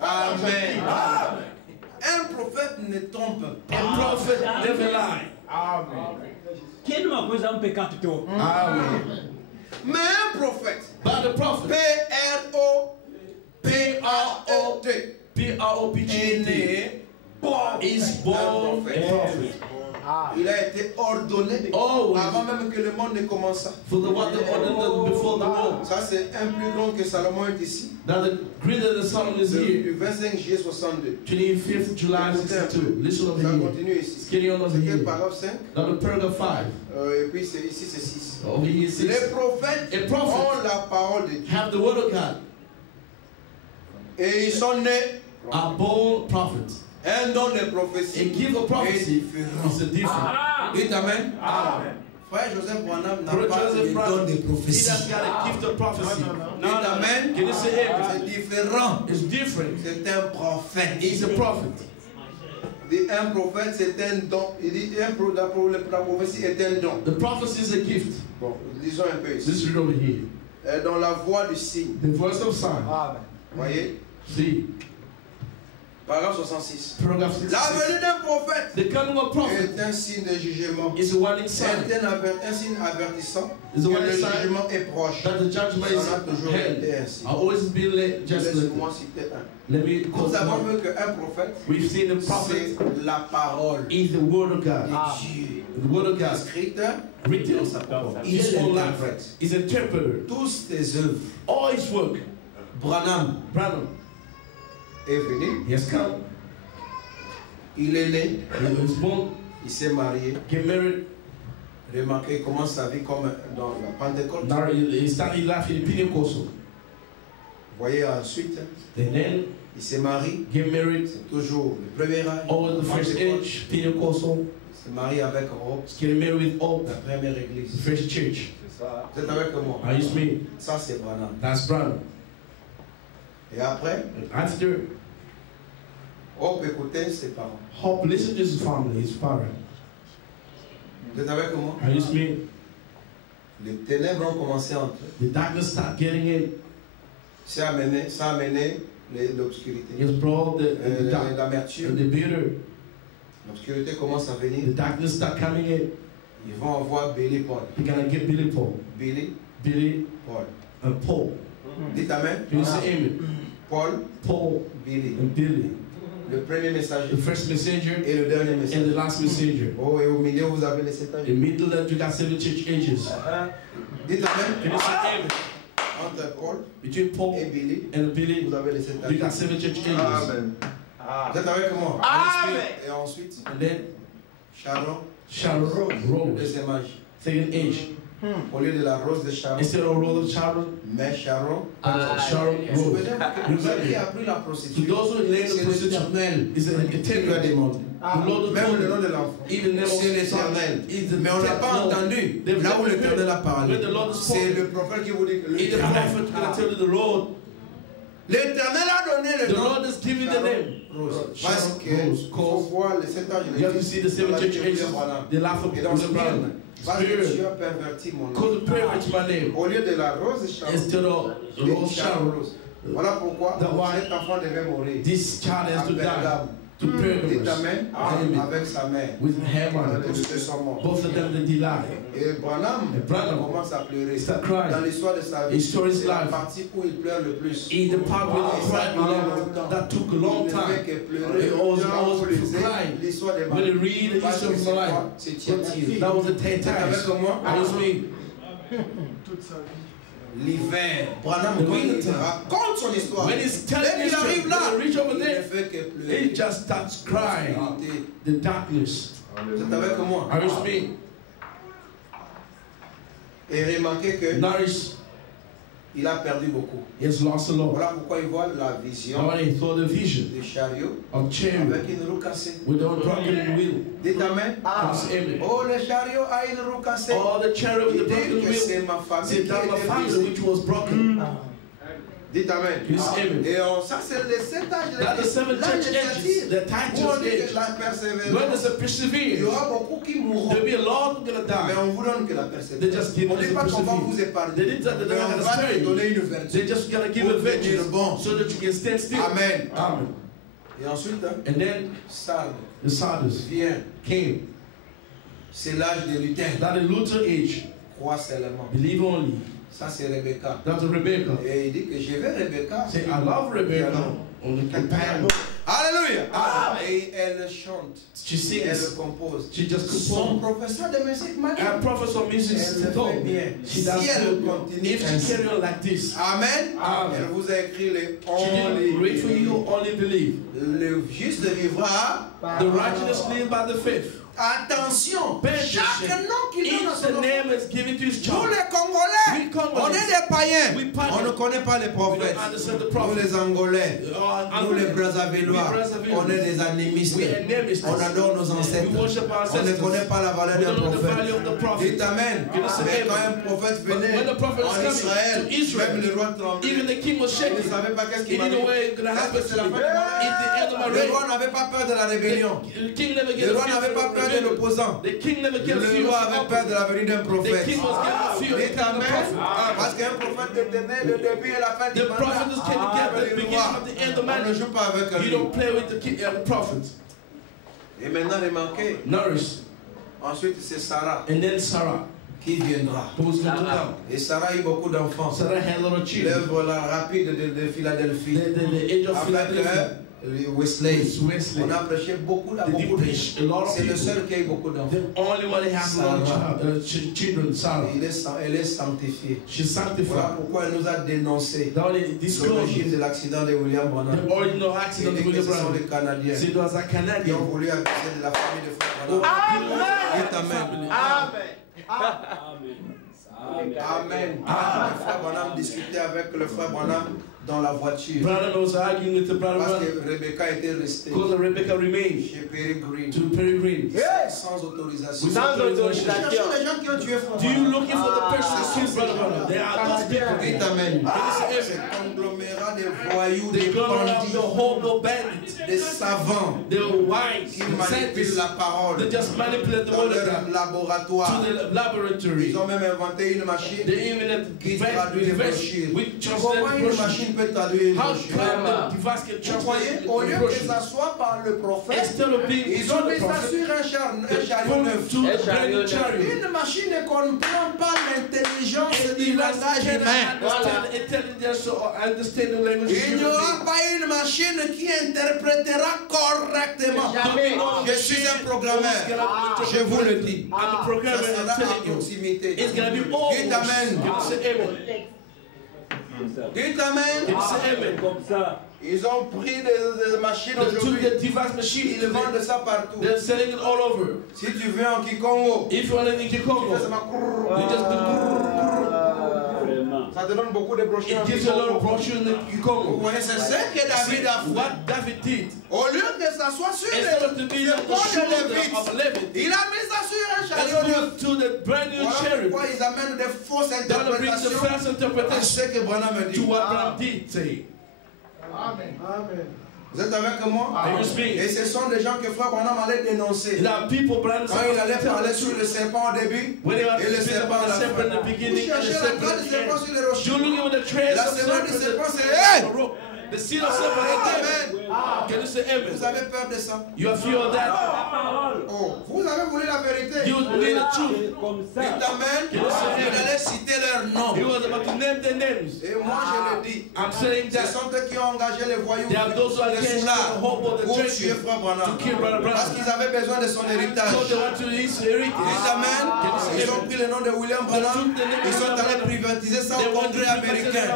Amen. Un prophète ne trompe pas. A prophet never lie. Quem numa coisa um pecado teu? Amen. Mais un prophète, But the prophet, P-R-O-P-A-O-T, est P-R-O-P-G-T, né is born a prophet. Il a été ordonné Always. avant même que le monde ne commence. For the what the ordered before the world. Ça, c'est un plus long que Salomon est ici. Now the greater the Solomon is here. Du 25 juillet 62. 25th July 62. Listen over Ça here. continue ici. It's getting on over C'est quel here. paragraphe 5? Now the paragraph 5. Et puis ici c'est 6. Over here 6. Les prophètes A prophet ont la parole de Dieu. have the word of God. Et ils sont nés. A bold prophet. Un don de A prophétie gift of est prophecy différent. is a different. Dites Amen. Amen. Frère Joseph Branham n'a Brother pas Joseph le don Branham, de he prophétie. has got a gift of prophecy. Dites Amen. Can you say amen? C'est différent. It's different. C'est un prophète. He's a prophet. Dit un prophète, c'est un don. Il dit la prophétie est un don. The prophecy is a gift. Bon, disons un peu ici. Let's read over here. Dans la voie du signe. The voice of sign. Voyez? See, Paragraphe 66. paragraph La 66. venue d'un prophète The coming of prophet est un signe de jugement. is a warning sign. C'est un signe avertissant que It's a le warning sign jugement est proche. that the judgment is Ça a toujours été ahead. ainsi. I always been late, just Laisse-moi like citer un. Let me quote Nous avons one. vu qu'un prophète, We've seen the prophet c'est la parole is the word of de God. Dieu. The word of God. Écrite Written. Il His est own life. l'interprète. Is interpreter. Tous tes œuvres. All his work. Branham Branham. est venu, He has come. il est né, He was born. il s'est marié. Get married. Remarquez comment sa vie comme dans la Pentecôte. Now he started life in Pentecostal. Vous voyez ensuite, And then il s'est marié, get married. c'est toujours le premier âge. All the first Pentecôte. age, Pentecostal. Il s'est marié avec Europe, Getting married with all la première the église. first church. Vous êtes avec moi? I used me. Ça c'est Branham. That's Branham. Et après, After Hope écoutait ses parents. Hope listened to his family, his parents. Vous êtes avec moi? I used me. Les ténèbres ont commencé à entrer. The darkness started getting in. Ça a amené l'obscurité. It brought the dark, L'amertume. the bitter. L'obscurité commence à venir. The darkness start coming in. Ils vont avoir Billy Paul. You're gonna get Billy Paul. Billy Paul. and Paul. Dites Amen. Can you say amen? Paul, Paul Billy. and Billy. Le premier messager The first messenger et le dernier and messager. the last messenger. Oh, et au milieu, vous avez les 7 In âges. the middle that you got 7 church ages. Dites Amen. Can you say amen? Entre Paul Between Paul et Billy, and Billy, vous avez les 7 you got âges. 7 church ages. Vous êtes avec moi? Amen. Et ensuite, And then Sharon, Sharon le rose. deuxième âge. Second age. Au lieu de la rose de Sharon, Instead of rose of Sharon, mais Sharon. Sharon Vous rose. vous avez appris la To prostitution. those who lay the C'est prostitution, l'éternel is an qui lui a eternal. demandé. The Lord Même told le nom him, de l'enfant. even the name C'est of l'éternel. is the Mais on n'a pas no. entendu They've là où never l'éternel a heard parlé. when the Lord spoke. C'est le prophète qui vous dit que It's the l'éternel. prophet gonna tell you the Lord. L'éternel a donné le The nom. Lord has given the name. Parce Sharon que Rose. faut voir les 7 âges de You have to see the 7 church ages. The life of Et dans William Branham. parce que tu Spirit. as perverti mon nom. Cause the prayer is my name. Au lieu de la rose de Sharon, Instead of the Rose Sharon. Rose. Voilà pourquoi That's why cet enfant devait mourir. This child has to die. À Pergame. to Dites Pergamos. Amen. Amen. Avec sa mère. With Haman. Tous deux sont morts. Both of them they died. Et Branham Branham commence à pleurer. start crying. Dans l'histoire de sa vie, His story's c'est la life. partie où il pleure le plus. In the part where he cried long, that took a long Il ne fait time. que pleurer. He always Quand vous lisez crying. l'histoire des When you Branham, read the parce history que of c'est my life, quoi? C'est Thyatire. that was the Vous êtes avec Titus. moi? That was me. L'hiver. Branham, The quand il winter. raconte son histoire, When he's dès telling qu'il his story, arrive là, when he reach over il ne there, fait que pleurer. he just starts crying. The darkness. Vous êtes avec moi? That was me. Et remarquez que Nourish, il a perdu beaucoup. he has lost a lot. Voilà pourquoi il voit la vision Now when he saw the vision des chariots of chariot avec une roue cassée. with the broken wheel, Dites Amen. Amen. Oh, le chariot a une roue cassée. All the chariot with Il the dit broken que c'est wheel, ma famille c'est qui dans ma était family brisée. which was broken. Dites Amen. Yes, amen. Et ça, c'est les 7 âges de That the seven church ages, the Où on Titus dit que age, la when persévérance, there's a il y perseverance, aura beaucoup qui mourront. there'll be a lot gonna Mais die. on vous donne que la They just persévérance. give On us ne dit a pas qu'on va vous perseverance. épargner. They didn't say that Mais they're on not va gonna te spare donner you. une vertu. They're just gonna give Pour a tenir vengeance bon. so that you can stand still. Amen. Amen. Et ensuite, And then Sardes the Sardis vient. came. C'est l'âge de Luther. That the Luther age, Crois seulement. believe only. Ça, c'est Rebecca. That's Rebecca. Et il dit que je vais Rebecca. Say, I love Rebecca on the companion. Alléluia. Et elle chante. She Elle sings. compose. She just Son composed. professeur de musique m'a dit. Our professor music Elle le told fait bien. she Si does elle good. continue If she ainsi. carry on like this, Amen. Amen. Elle vous a écrit les she didn't wait for you, only believe. Le juste vivra. The righteous live by the faith. Attention. Pay Chaque attention. nom qu'il donne à If son the enfant. name is given to his Nous child, les Congolais, We Congolais. on est des païens. We païens. On ne connaît pas les we prophètes. don't understand the Nous prophet. les Angolais, nous les Brazzavillois, We Brazzavillois. on est des animistes. We animistes. On adore nos ancêtres. We worship our On ne ancestors. connaît pas la valeur We d'un don't know the value of the prophète. prophet. Dites Amen. You know, say Mais quand amen. un prophète But venait when the prophet was en coming Israël, to Israel, même le roi tremblait. even the king was Il shaking. ne savait pas qu'est-ce He qu'il didn't know allait. where it was going to happen Est-ce que c'est to la him. fin de ma It's the end of my Le reign. roi n'avait pas peur de la rébellion. The king never Le gave roi a n'avait pas peur de l'opposant. The king never gave a Le fear roi of avait peur de la venue d'un The prophète. king was getting a fear of the Dites coming Amen. prophet. Parce qu'un prophète détenait le début et la fin du The mandat. prophet is can get the Le beginning roi. of the end of On ne man. joue pas avec You lui. don't play with the prophet. Et maintenant, remarquez, Nourish. ensuite c'est Sarah And then Sarah, qui viendra. who was going to come. Et Sarah a eu beaucoup d'enfants. Sarah had a lot of children. L'œuvre la rapide de Philadelphie. The age of Avec Philadelphia. Wesley. Wesley. On a prêché beaucoup à They beaucoup de preached a lot of C'est le people. seul qui a eu beaucoup d'enfants. The only one that has a lot of children, Sarah. Elle est sanctifiée. She's Voilà sanctified. pourquoi elle nous a dénoncé The only l'origine disclosure, de l'accident de William Branham. the original Il accident dit with que the ce sont brother. les Canadiens C'est dans un qui Canadien. ont voulu abuser de la famille de Frère Oh, Branham. Dites Amen. Amen. Amen. Ah. Le frère Branham discutait avec le frère Branham dans la voiture. Brother was arguing with the brother Parce que Rebecca était restée because Rebecca remained chez Perry Green to Peregrine. sans autorisation. Sans autorisation. Cherchez les gens qui ont tué Frère Do you Branham. looking for the person that killed brother Branham? There are those people. Dites Amen. It's Cet conglomérat de voyous, They de gone around bandits, the hobo bandits, des savants the wise, qui the manipulent scientists. la parole They just manipulate the dans word of leur God laboratoire. to the laboratory. Ils ont même inventé une machine They even qui traduit les brochures. which Comment translate une brochure. machine peut traduire une How brochure? come the device can Vous voyez, translate au the lieu que brochure? ça soit par le prophète, Instead of being ils ont to mis the ça prophet, sur un they chariot put neuf. to a brand new chariot. Une machine ne comprend pas l'intelligence And du the langage humain. understand intelligence or understand the language of Il n'y human aura being. pas une machine qui interprétera correctement. Je suis un programmeur. Je vous le dis. I'm the Ça programmer sera and à telling you. proximité. It's going to be all. Dites Amen. Can you say amen? Dites Can Amen. you say amen? Comme ça. Ils ont pris des machines They took aujourd'hui. the device machine. Ils vendent ça partout. They're selling it all over. Si tu veux en Kikongo, If you want to tu Congo, fais seulement crrrr. you just do. Vraiment. Ça te donne beaucoup de brochures en It gives you a lot of Kikongo. brochures in Vous Congo. voyez, c'est ce que David a fait. What David did, Au lieu que ça soit sur instead of to be les on the épaules de shoulder Lévite, of Levitt, il a mis ça sur un chariot neuf. let's go to the brand new Voilà chariot. pourquoi ils amènent des fausses That will bring the interprétations false à interpretation ce que Branham a to dit. what Branham did say. Vous êtes avec moi? Are you speaking? Et ce sont des gens que Frère Branham allait dénoncer. There are people, Branham Quand il allait parler sur le serpent au début, when they were et le speaking serpent about à la the serpent in fin. the Vous beginning and the cherchez la serpent trace at du the serpent end. sur les rochers. You're looking with the trace La of the semence du serpent serpent, c'est on the rope. The seed of serpent ate them. Can you say amen? Vous avez peur de ça? You are fear of that? Oh, vous avez voulu la vérité. You need the truth. Dites amen. Can you say Il amen? allait citer leur nom. He was about to name their names. Et moi je le dis. I'm saying Ce that sont eux qui ont engagé les voyous, they are those who are les against the soulards, hope of the pour church tuer Frère Branham. to kill Brother Parce Branham. qu'ils avaient besoin de son héritage. So they want to his heritage. Dites amen. Ils ont pris le nom de William Branham. Ils sont allés privatiser ça au Congrès américain.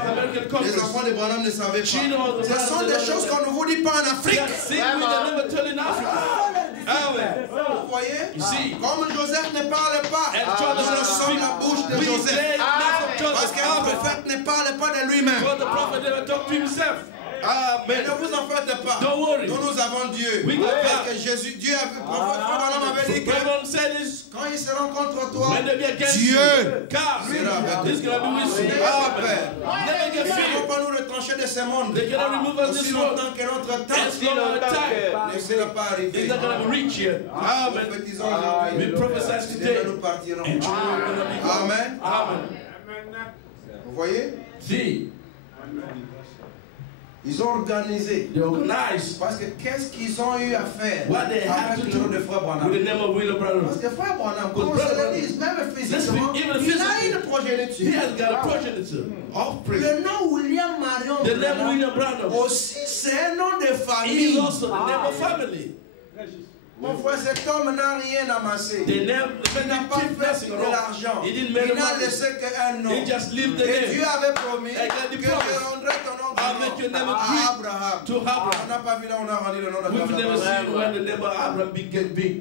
Les enfants de Branham ne savaient pas. Ce sont des choses qu'on ne vous dit pas en Afrique. Vous voyez? Comme Joseph ne parlait pas, nous sommes la bouche de Joseph. Parce qu'un prophète ne parle pas de lui-même. Mais ne vous en faites pas. Don't worry. Nous avons Dieu. Parce que Jésus, Dieu avait, avait dit que quand ils seront contre toi, Dieu sera avec eux. N'ayez pas peur. Ils ne vont pas nous retrancher de ce monde. Aussi longtemps que notre temps ne sera pas arrivé. Prophétisons aujourd'hui. Nous partirons. Amen. Vous voyez? Ils ont organisé. Parce que qu'est-ce qu'ils ont eu à faire avec le nom de Frère Branham? Parce que Frère Branham, comme je le dis, même physiquement, il a une progéniture. Le nom William Marion Branham aussi, c'est un nom de famille. Mon frère, cet homme n'a rien amassé. Il n'a pas fait de l'argent. Il n'a laissé qu'un nom. Et Dieu avait promis que je rendrai ton nom à Abraham. On n'a pas vu là, on a rendu le nom d'Abraham.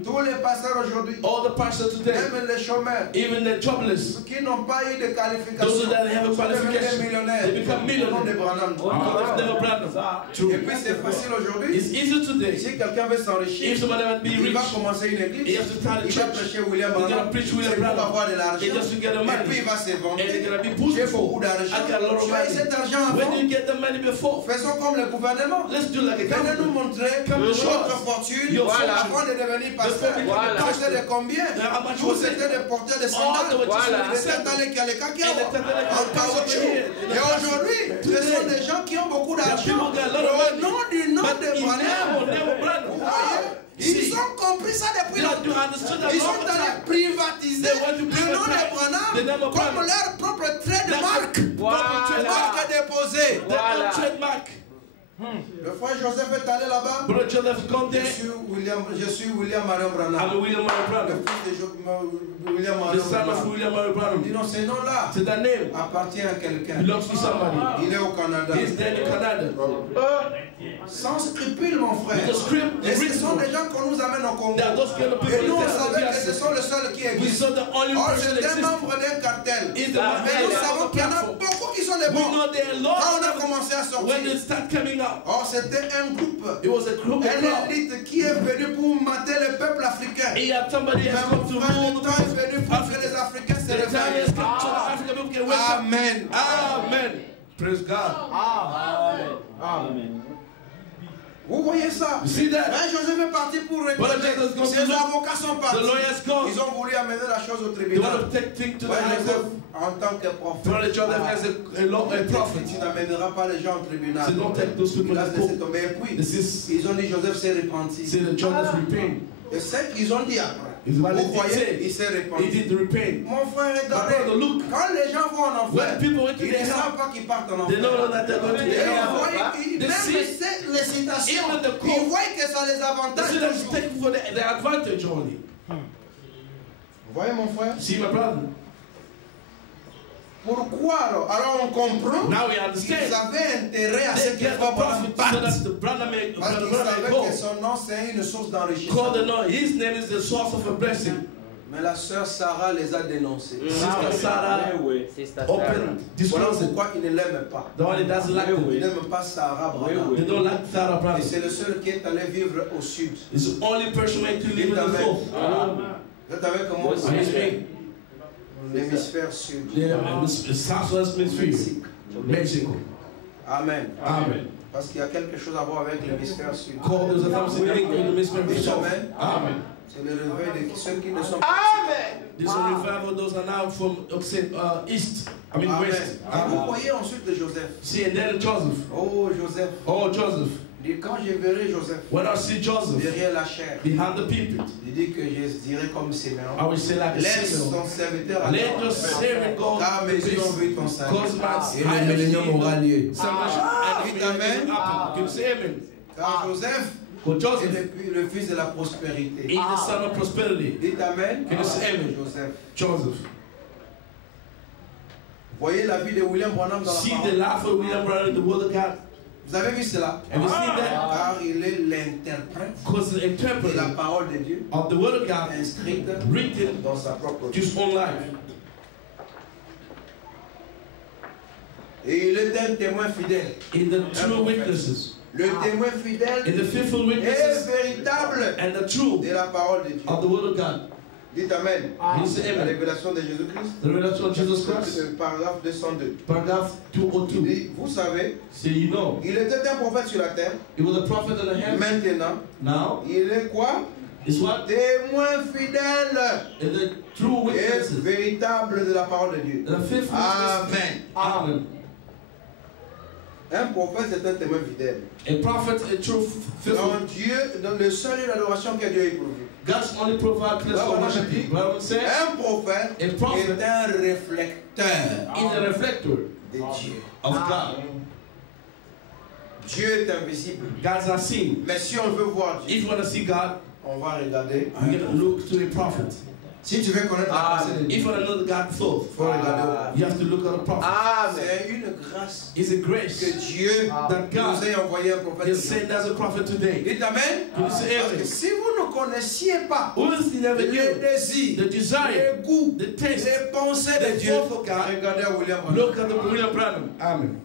Tous les pasteurs aujourd'hui, même les chômeurs, qui n'ont pas eu de qualification, sont devenus millionnaires. Le nom de Branham. Et puis c'est facile aujourd'hui. Si quelqu'un veut s'enrichir, il va commencer une église, il va prêcher William Branham, c'est pour avoir de l'argent, et puis il va se vendre. J'ai beaucoup d'argent. Tu as cet argent avant. Faisons comme le gouvernement. Venez nous montrer notre fortune avant de devenir pasteur. Pasteur de combien? Tous étaient des porteurs de sandales, des sandales qui en caoutchouc. Et aujourd'hui, ce sont des gens qui ont beaucoup d'argent. Au nom du nom de Branham, vous voyez? Ils ont compris ça depuis longtemps. Ils sont allés privatiser le nom de Branham comme leur propre trait de marque. Marque déposée. Le frère Joseph est allé là-bas. Je suis William Marion Branham. Le fils de William Marion Branham. Il dit non, ce nom-là appartient à quelqu'un. Il est au Canada. Sans scrupule, mon frère. Et ce sont des gens qu'on nous amène au Congo. Et nous, on savait que ce sont les seuls qui existent. Or, c'était membre d'un cartel. Mais nous savons qu'il y en a beaucoup qui sont des bons. Quand on a commencé à sortir, or, c'était un groupe, une élite qui est venue pour mater le peuple africain. Mais mon frère, le temps est venu pour que les Africains se réveillent. Amen. Amen. Praise God. Amen. Vous voyez ça? Joseph est parti pour récolter. Ses avocats sont partis. Ils ont voulu amener la chose au tribunal. Joseph, en tant que prophète, tu n'amèneras pas les gens au tribunal. Il a laissé tomber. Et puis, ils ont dit Joseph s'est repenti. Et c'est qu'ils ont dit après. Vous voyez, il s'est repenti. Mon frère, regardez, quand les gens vont en enfer, ils ne savent pas qu'ils partent en enfer. Même les citations, ils voient que ça les avantage. Vous voyez mon frère? Pourquoi alors? Alors on comprend qu'ils avaient intérêt à ce que Frère Branham parte. Parce qu'ils savaient que son nom c'est une source d'enrichissement. Mais la sœur Sarah les a dénoncés. Voilà pourquoi il ne l'aime pas. Il n'aime pas Sarah Branham. Et c'est le seul qui est allé vivre au sud. Vous êtes avec moi? L'hémisphère sud. Mexico. Amen. Amen. Parce qu'il y a quelque chose à voir avec l'hémisphère sud. Amen. C'est le réveil de ceux qui ne sont pas. Amen. This revival, those are now from east. I mean Amen. west. Et vous voyez ensuite de Joseph. See, and then Joseph. Oh, Joseph. Oh, Joseph. Il dit, quand je verrai Joseph When I see Joseph derrière la chair, behind the pulpit, il dit que je dirai comme Simeon. I will say like a Laisse Simeon. ton serviteur à Let your servant go car mes yeux ont vu ton Cause salut. my Et le millénium aura lieu. salvation and Amen. Can you say amen? Car Joseph For est Joseph le fils de la prospérité. is the son of prosperity. Dites Amen. Can you say amen? Joseph. Joseph. Voyez la vie de William Branham dans la See the parole. life of William Branham in the Word of God. Vous avez vu cela? Have you seen that? Car il est l'interprète Because the de la interpreter parole de Dieu of the Word of God inscrite written dans sa propre to vie. his own life. Et il est un témoin fidèle. In the true witnesses. Le témoin fidèle In the faithful est witnesses véritable and the truth de la parole de Dieu. of the Word of God. Dites Amen. Can you say La amen? révélation de Jésus-Christ. The revelation of Jesus Christ. Paragraphe 202. Paragraph Il 202. dit, vous savez, So you know, il était un prophète sur la terre. he was a prophet in the heaven. Maintenant, Now, il est quoi? is what? Témoin fidèle In the true et witnesses. véritable de la parole de Dieu. The faithful witnesses. Amen. Amen. Un prophète, c'est un témoin fidèle. A prophet, a true faithful. Donc Dieu, dans le seul d'adoration que Dieu ait pourvu. God's only provide place for worship. But I would say, Un prophète a prophet est un réflecteur is a reflector de Dieu. of God. Dieu est invisible. God's are seen. Mais si on veut voir Dieu, If you want to see God, on va regarder. you can look to a prophet. Si tu veux connaître la pensée de Dieu, If you want to know God's thought, il faut regarder. you have to look at a prophet. C'est une grâce It's a que grace Dieu that nous God ait envoyé un is prophète. sent as a prophet today. Dites Amen. Can you say Parce que amen? si vous ne connaissiez pas Who is the never les knew désirs, the desire, les goûts, the taste, les pensées de the Dieu, thought of God? regardez à William Branham. Look at the William Branham. Amen.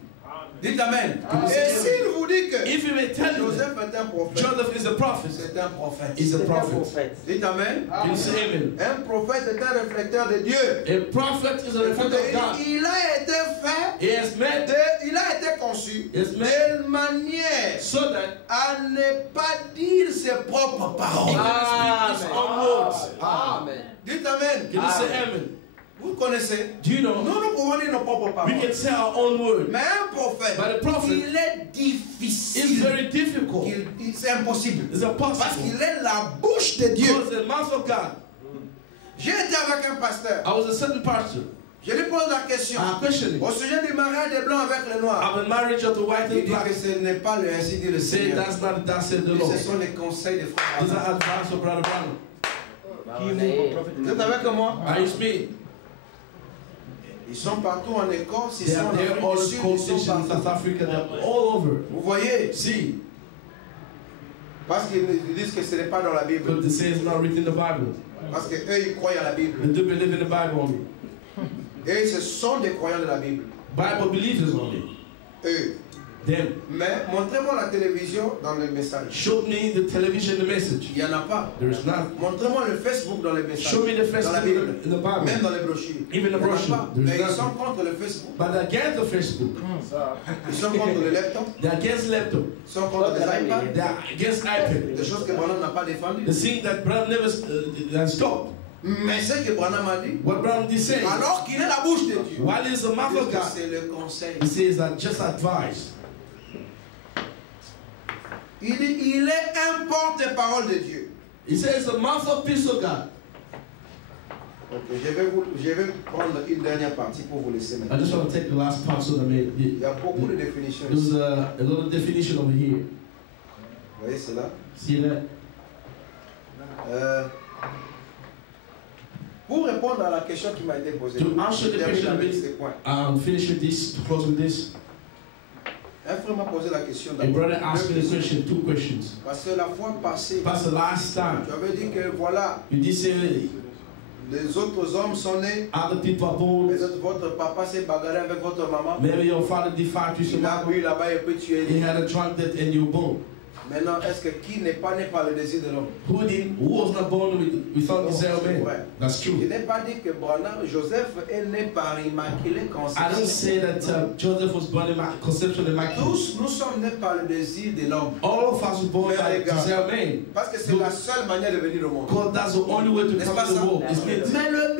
Dites Amen. you Et say s'il vous dit que If you may tell you Joseph that est un prophète, Joseph is a prophet, c'est un prophète. is a prophet. Dites Amen. Can you say amen? Un prophète est un réflecteur de Dieu. A prophet is a reflector of God. Il a été fait, He has made, il a été conçu Yes, ma'am. de manière so that à ne pas dire ses propres he paroles. can speak his own words. Dites Amen. Can you say amen? Vous connaissez? Do you know? Nous pouvons dire nos propres We paroles. can say our own word. Mais un prophète, But a prophet il est It's difficile. very difficult. C'est impossible. It's Parce impossible. qu'il est la bouche de Dieu. Because the mouth of God. J'ai été avec un pasteur. I was a certain pastor. Je lui pose la question I questioned au him. sujet du mariage des blancs avec les noirs. I'm a marriage of the white Il and dit black. que ce n'est pas le ainsi dit le Say Seigneur. that's not that said the Et Lord. ce sont les conseils des frères. These are advice of Brother Branham. Vous êtes avec moi? Are you speaking? Ils sont partout en Écosse, ils They sont en are there all Afrique du Sud, ils competition sont in South partout. Africa. They're all over. Vous voyez? See, Parce qu'ils disent que ce n'est pas dans la Bible. because they say it's not written in the Bible. Parce qu'eux, ils croient à la They Bible. do believe in the Bible only. Et ce sont des croyants de la Bible. Bible believers only. Eux. Then Mais montrez-moi la télévision dans le message. show me the television, the message. Il n'y en a pas. There is none. Montrez-moi le Facebook dans les messages. Show me the Dans la Facebook Bible. in the Bible. Même dans les brochures. Even the Il y en a brochure. pas. There's Mais ils nothing. sont contre le Facebook. But against the Facebook, Ils sont contre le laptop. they're against laptop. Ils sont contre les iPads. They're against iPad. Des choses que Branham n'a pas défendues. The thing that Branham never stopped. Mais ce que Branham a dit, What Branham did say, alors qu'il est la bouche de Dieu, while he's the mouth of God, c'est le conseil. he says that just advice. Il dit, il est un porte-parole de Dieu. He says the mouth of peace of God. Ok, je vais prendre une dernière partie pour vous laisser I maintenant. just want to take the last part so that Il y a beaucoup de définitions there's ici. a little definition over here. Vous voyez cela? See that? Pour répondre à la question qui m'a été posée, To answer the je termine question, avec ces points. finish with this, to close with this. Un frère m'a posé la question A brother asked me the d'abord. question, two questions. Parce que la fois passée, That's the last time. tu avais dit que voilà, You did say les autres hommes sont nés, other people are born. les autres, votre papa s'est bagarré avec votre maman, Maybe your father defied you, il a so bu là-bas et puis tu es he né. had a drunk death and you were born. Maintenant, est-ce que qui n'est pas né par le désir de l'homme? Who was not born without desire of C'est man? vrai. That's Je true. n'ai pas dit que Joseph est né par immaculée I didn't conception. say that Joseph was born in my conception immaculate. Tous, nous sommes nés par le désir de l'homme. All of us were born by desire of man. Parce que c'est la seule manière de venir au monde. Because that's the only way to N'est-ce come pas to the ça? world. Isn't it? Mais le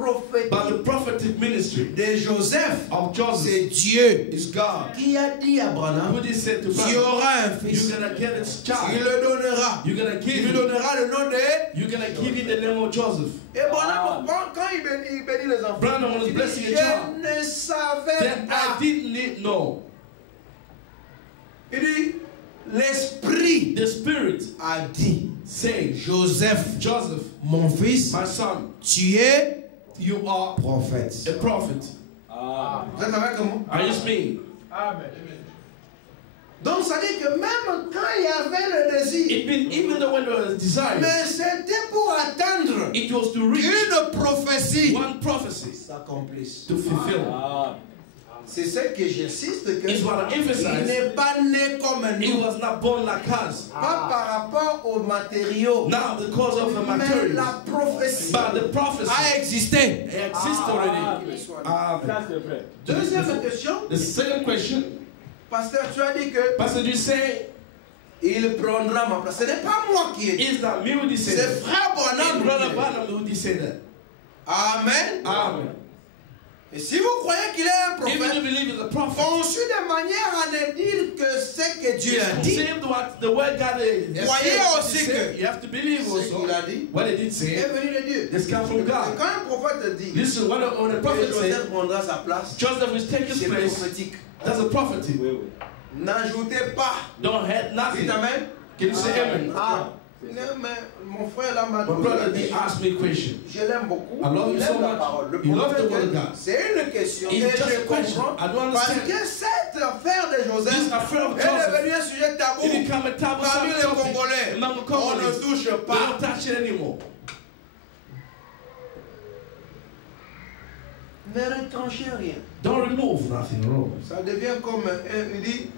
prophétique But the prophetic ministry de Joseph, of Joseph c'est Dieu is God. qui a dit à Branham, Who did say to tu Abraham, auras un fils, you're gonna get its il child. le donnera. You're gonna Il give lui it. donnera le nom de... You're gonna give it the name of Joseph. Et Branham, quand il bénit les enfants, Branham was il dit, blessing a child. je ne savais Then pas. I didn't know. Il dit, l'esprit The Spirit a dit, saying, Joseph, Joseph, mon fils, my son, tu es you are prophète. a prophet. Vous êtes avec moi? Are you speaking? Amen. Donc ça dit que même quand il y avait le désir, It means even though when there was desire, mais c'était pour attendre it was to reach qu'une prophétie one prophecy s'accomplisse. to fulfill. C'est ce que j'insiste, que It's what I il emphasize. n'est pas né comme He nous, was not born like us. pas par rapport aux matériaux, Now, because of the mais materials, la prophétie but the prophecy a existé. exists already. Amen. Ça, c'est vrai. Deuxième question, The second question, pasteur, tu as dit que Pastor, you say, il prendra ma place. Ce n'est pas moi qui ai dit, is that me who did say c'est that? frère It's Branham. Brother qui l'a dit. Branham who did say that. Amen. Amen. Et si vous croyez qu'il est un Even if prophète, you believe he's a prophet, conçu de manière à ne dire que ce que Dieu a dit. same what the word God is. Voyez aussi que You have to believe ce also qu'il a dit what he did est say. venu de Dieu. This comes from Et God. quand un prophète dit Listen, when the que prophet said, Joseph prendra sa place, Joseph will take his c'est place, prophétique. that's a prophecy. Oui, oui. N'ajoutez pas. Don't have nothing. Dites Amen. Can you say amen? Ah, non, mais mon frère là m'a My brother, he asked me a question. Je l'aime beaucoup. I love Il you aime so la much. parole. Le You love problème, the word of God. c'est une question. It's Et just je a question. comprends. I don't Parce understand. que cette affaire de Joseph This affair of est Joseph, devenue un sujet tabou it became a taboo parmi les topic Congolais. among the On Congolese. ne touche We pas. don't touch it anymore. Ne retranchez rien. Don't remove nothing wrong. Ça devient comme il dit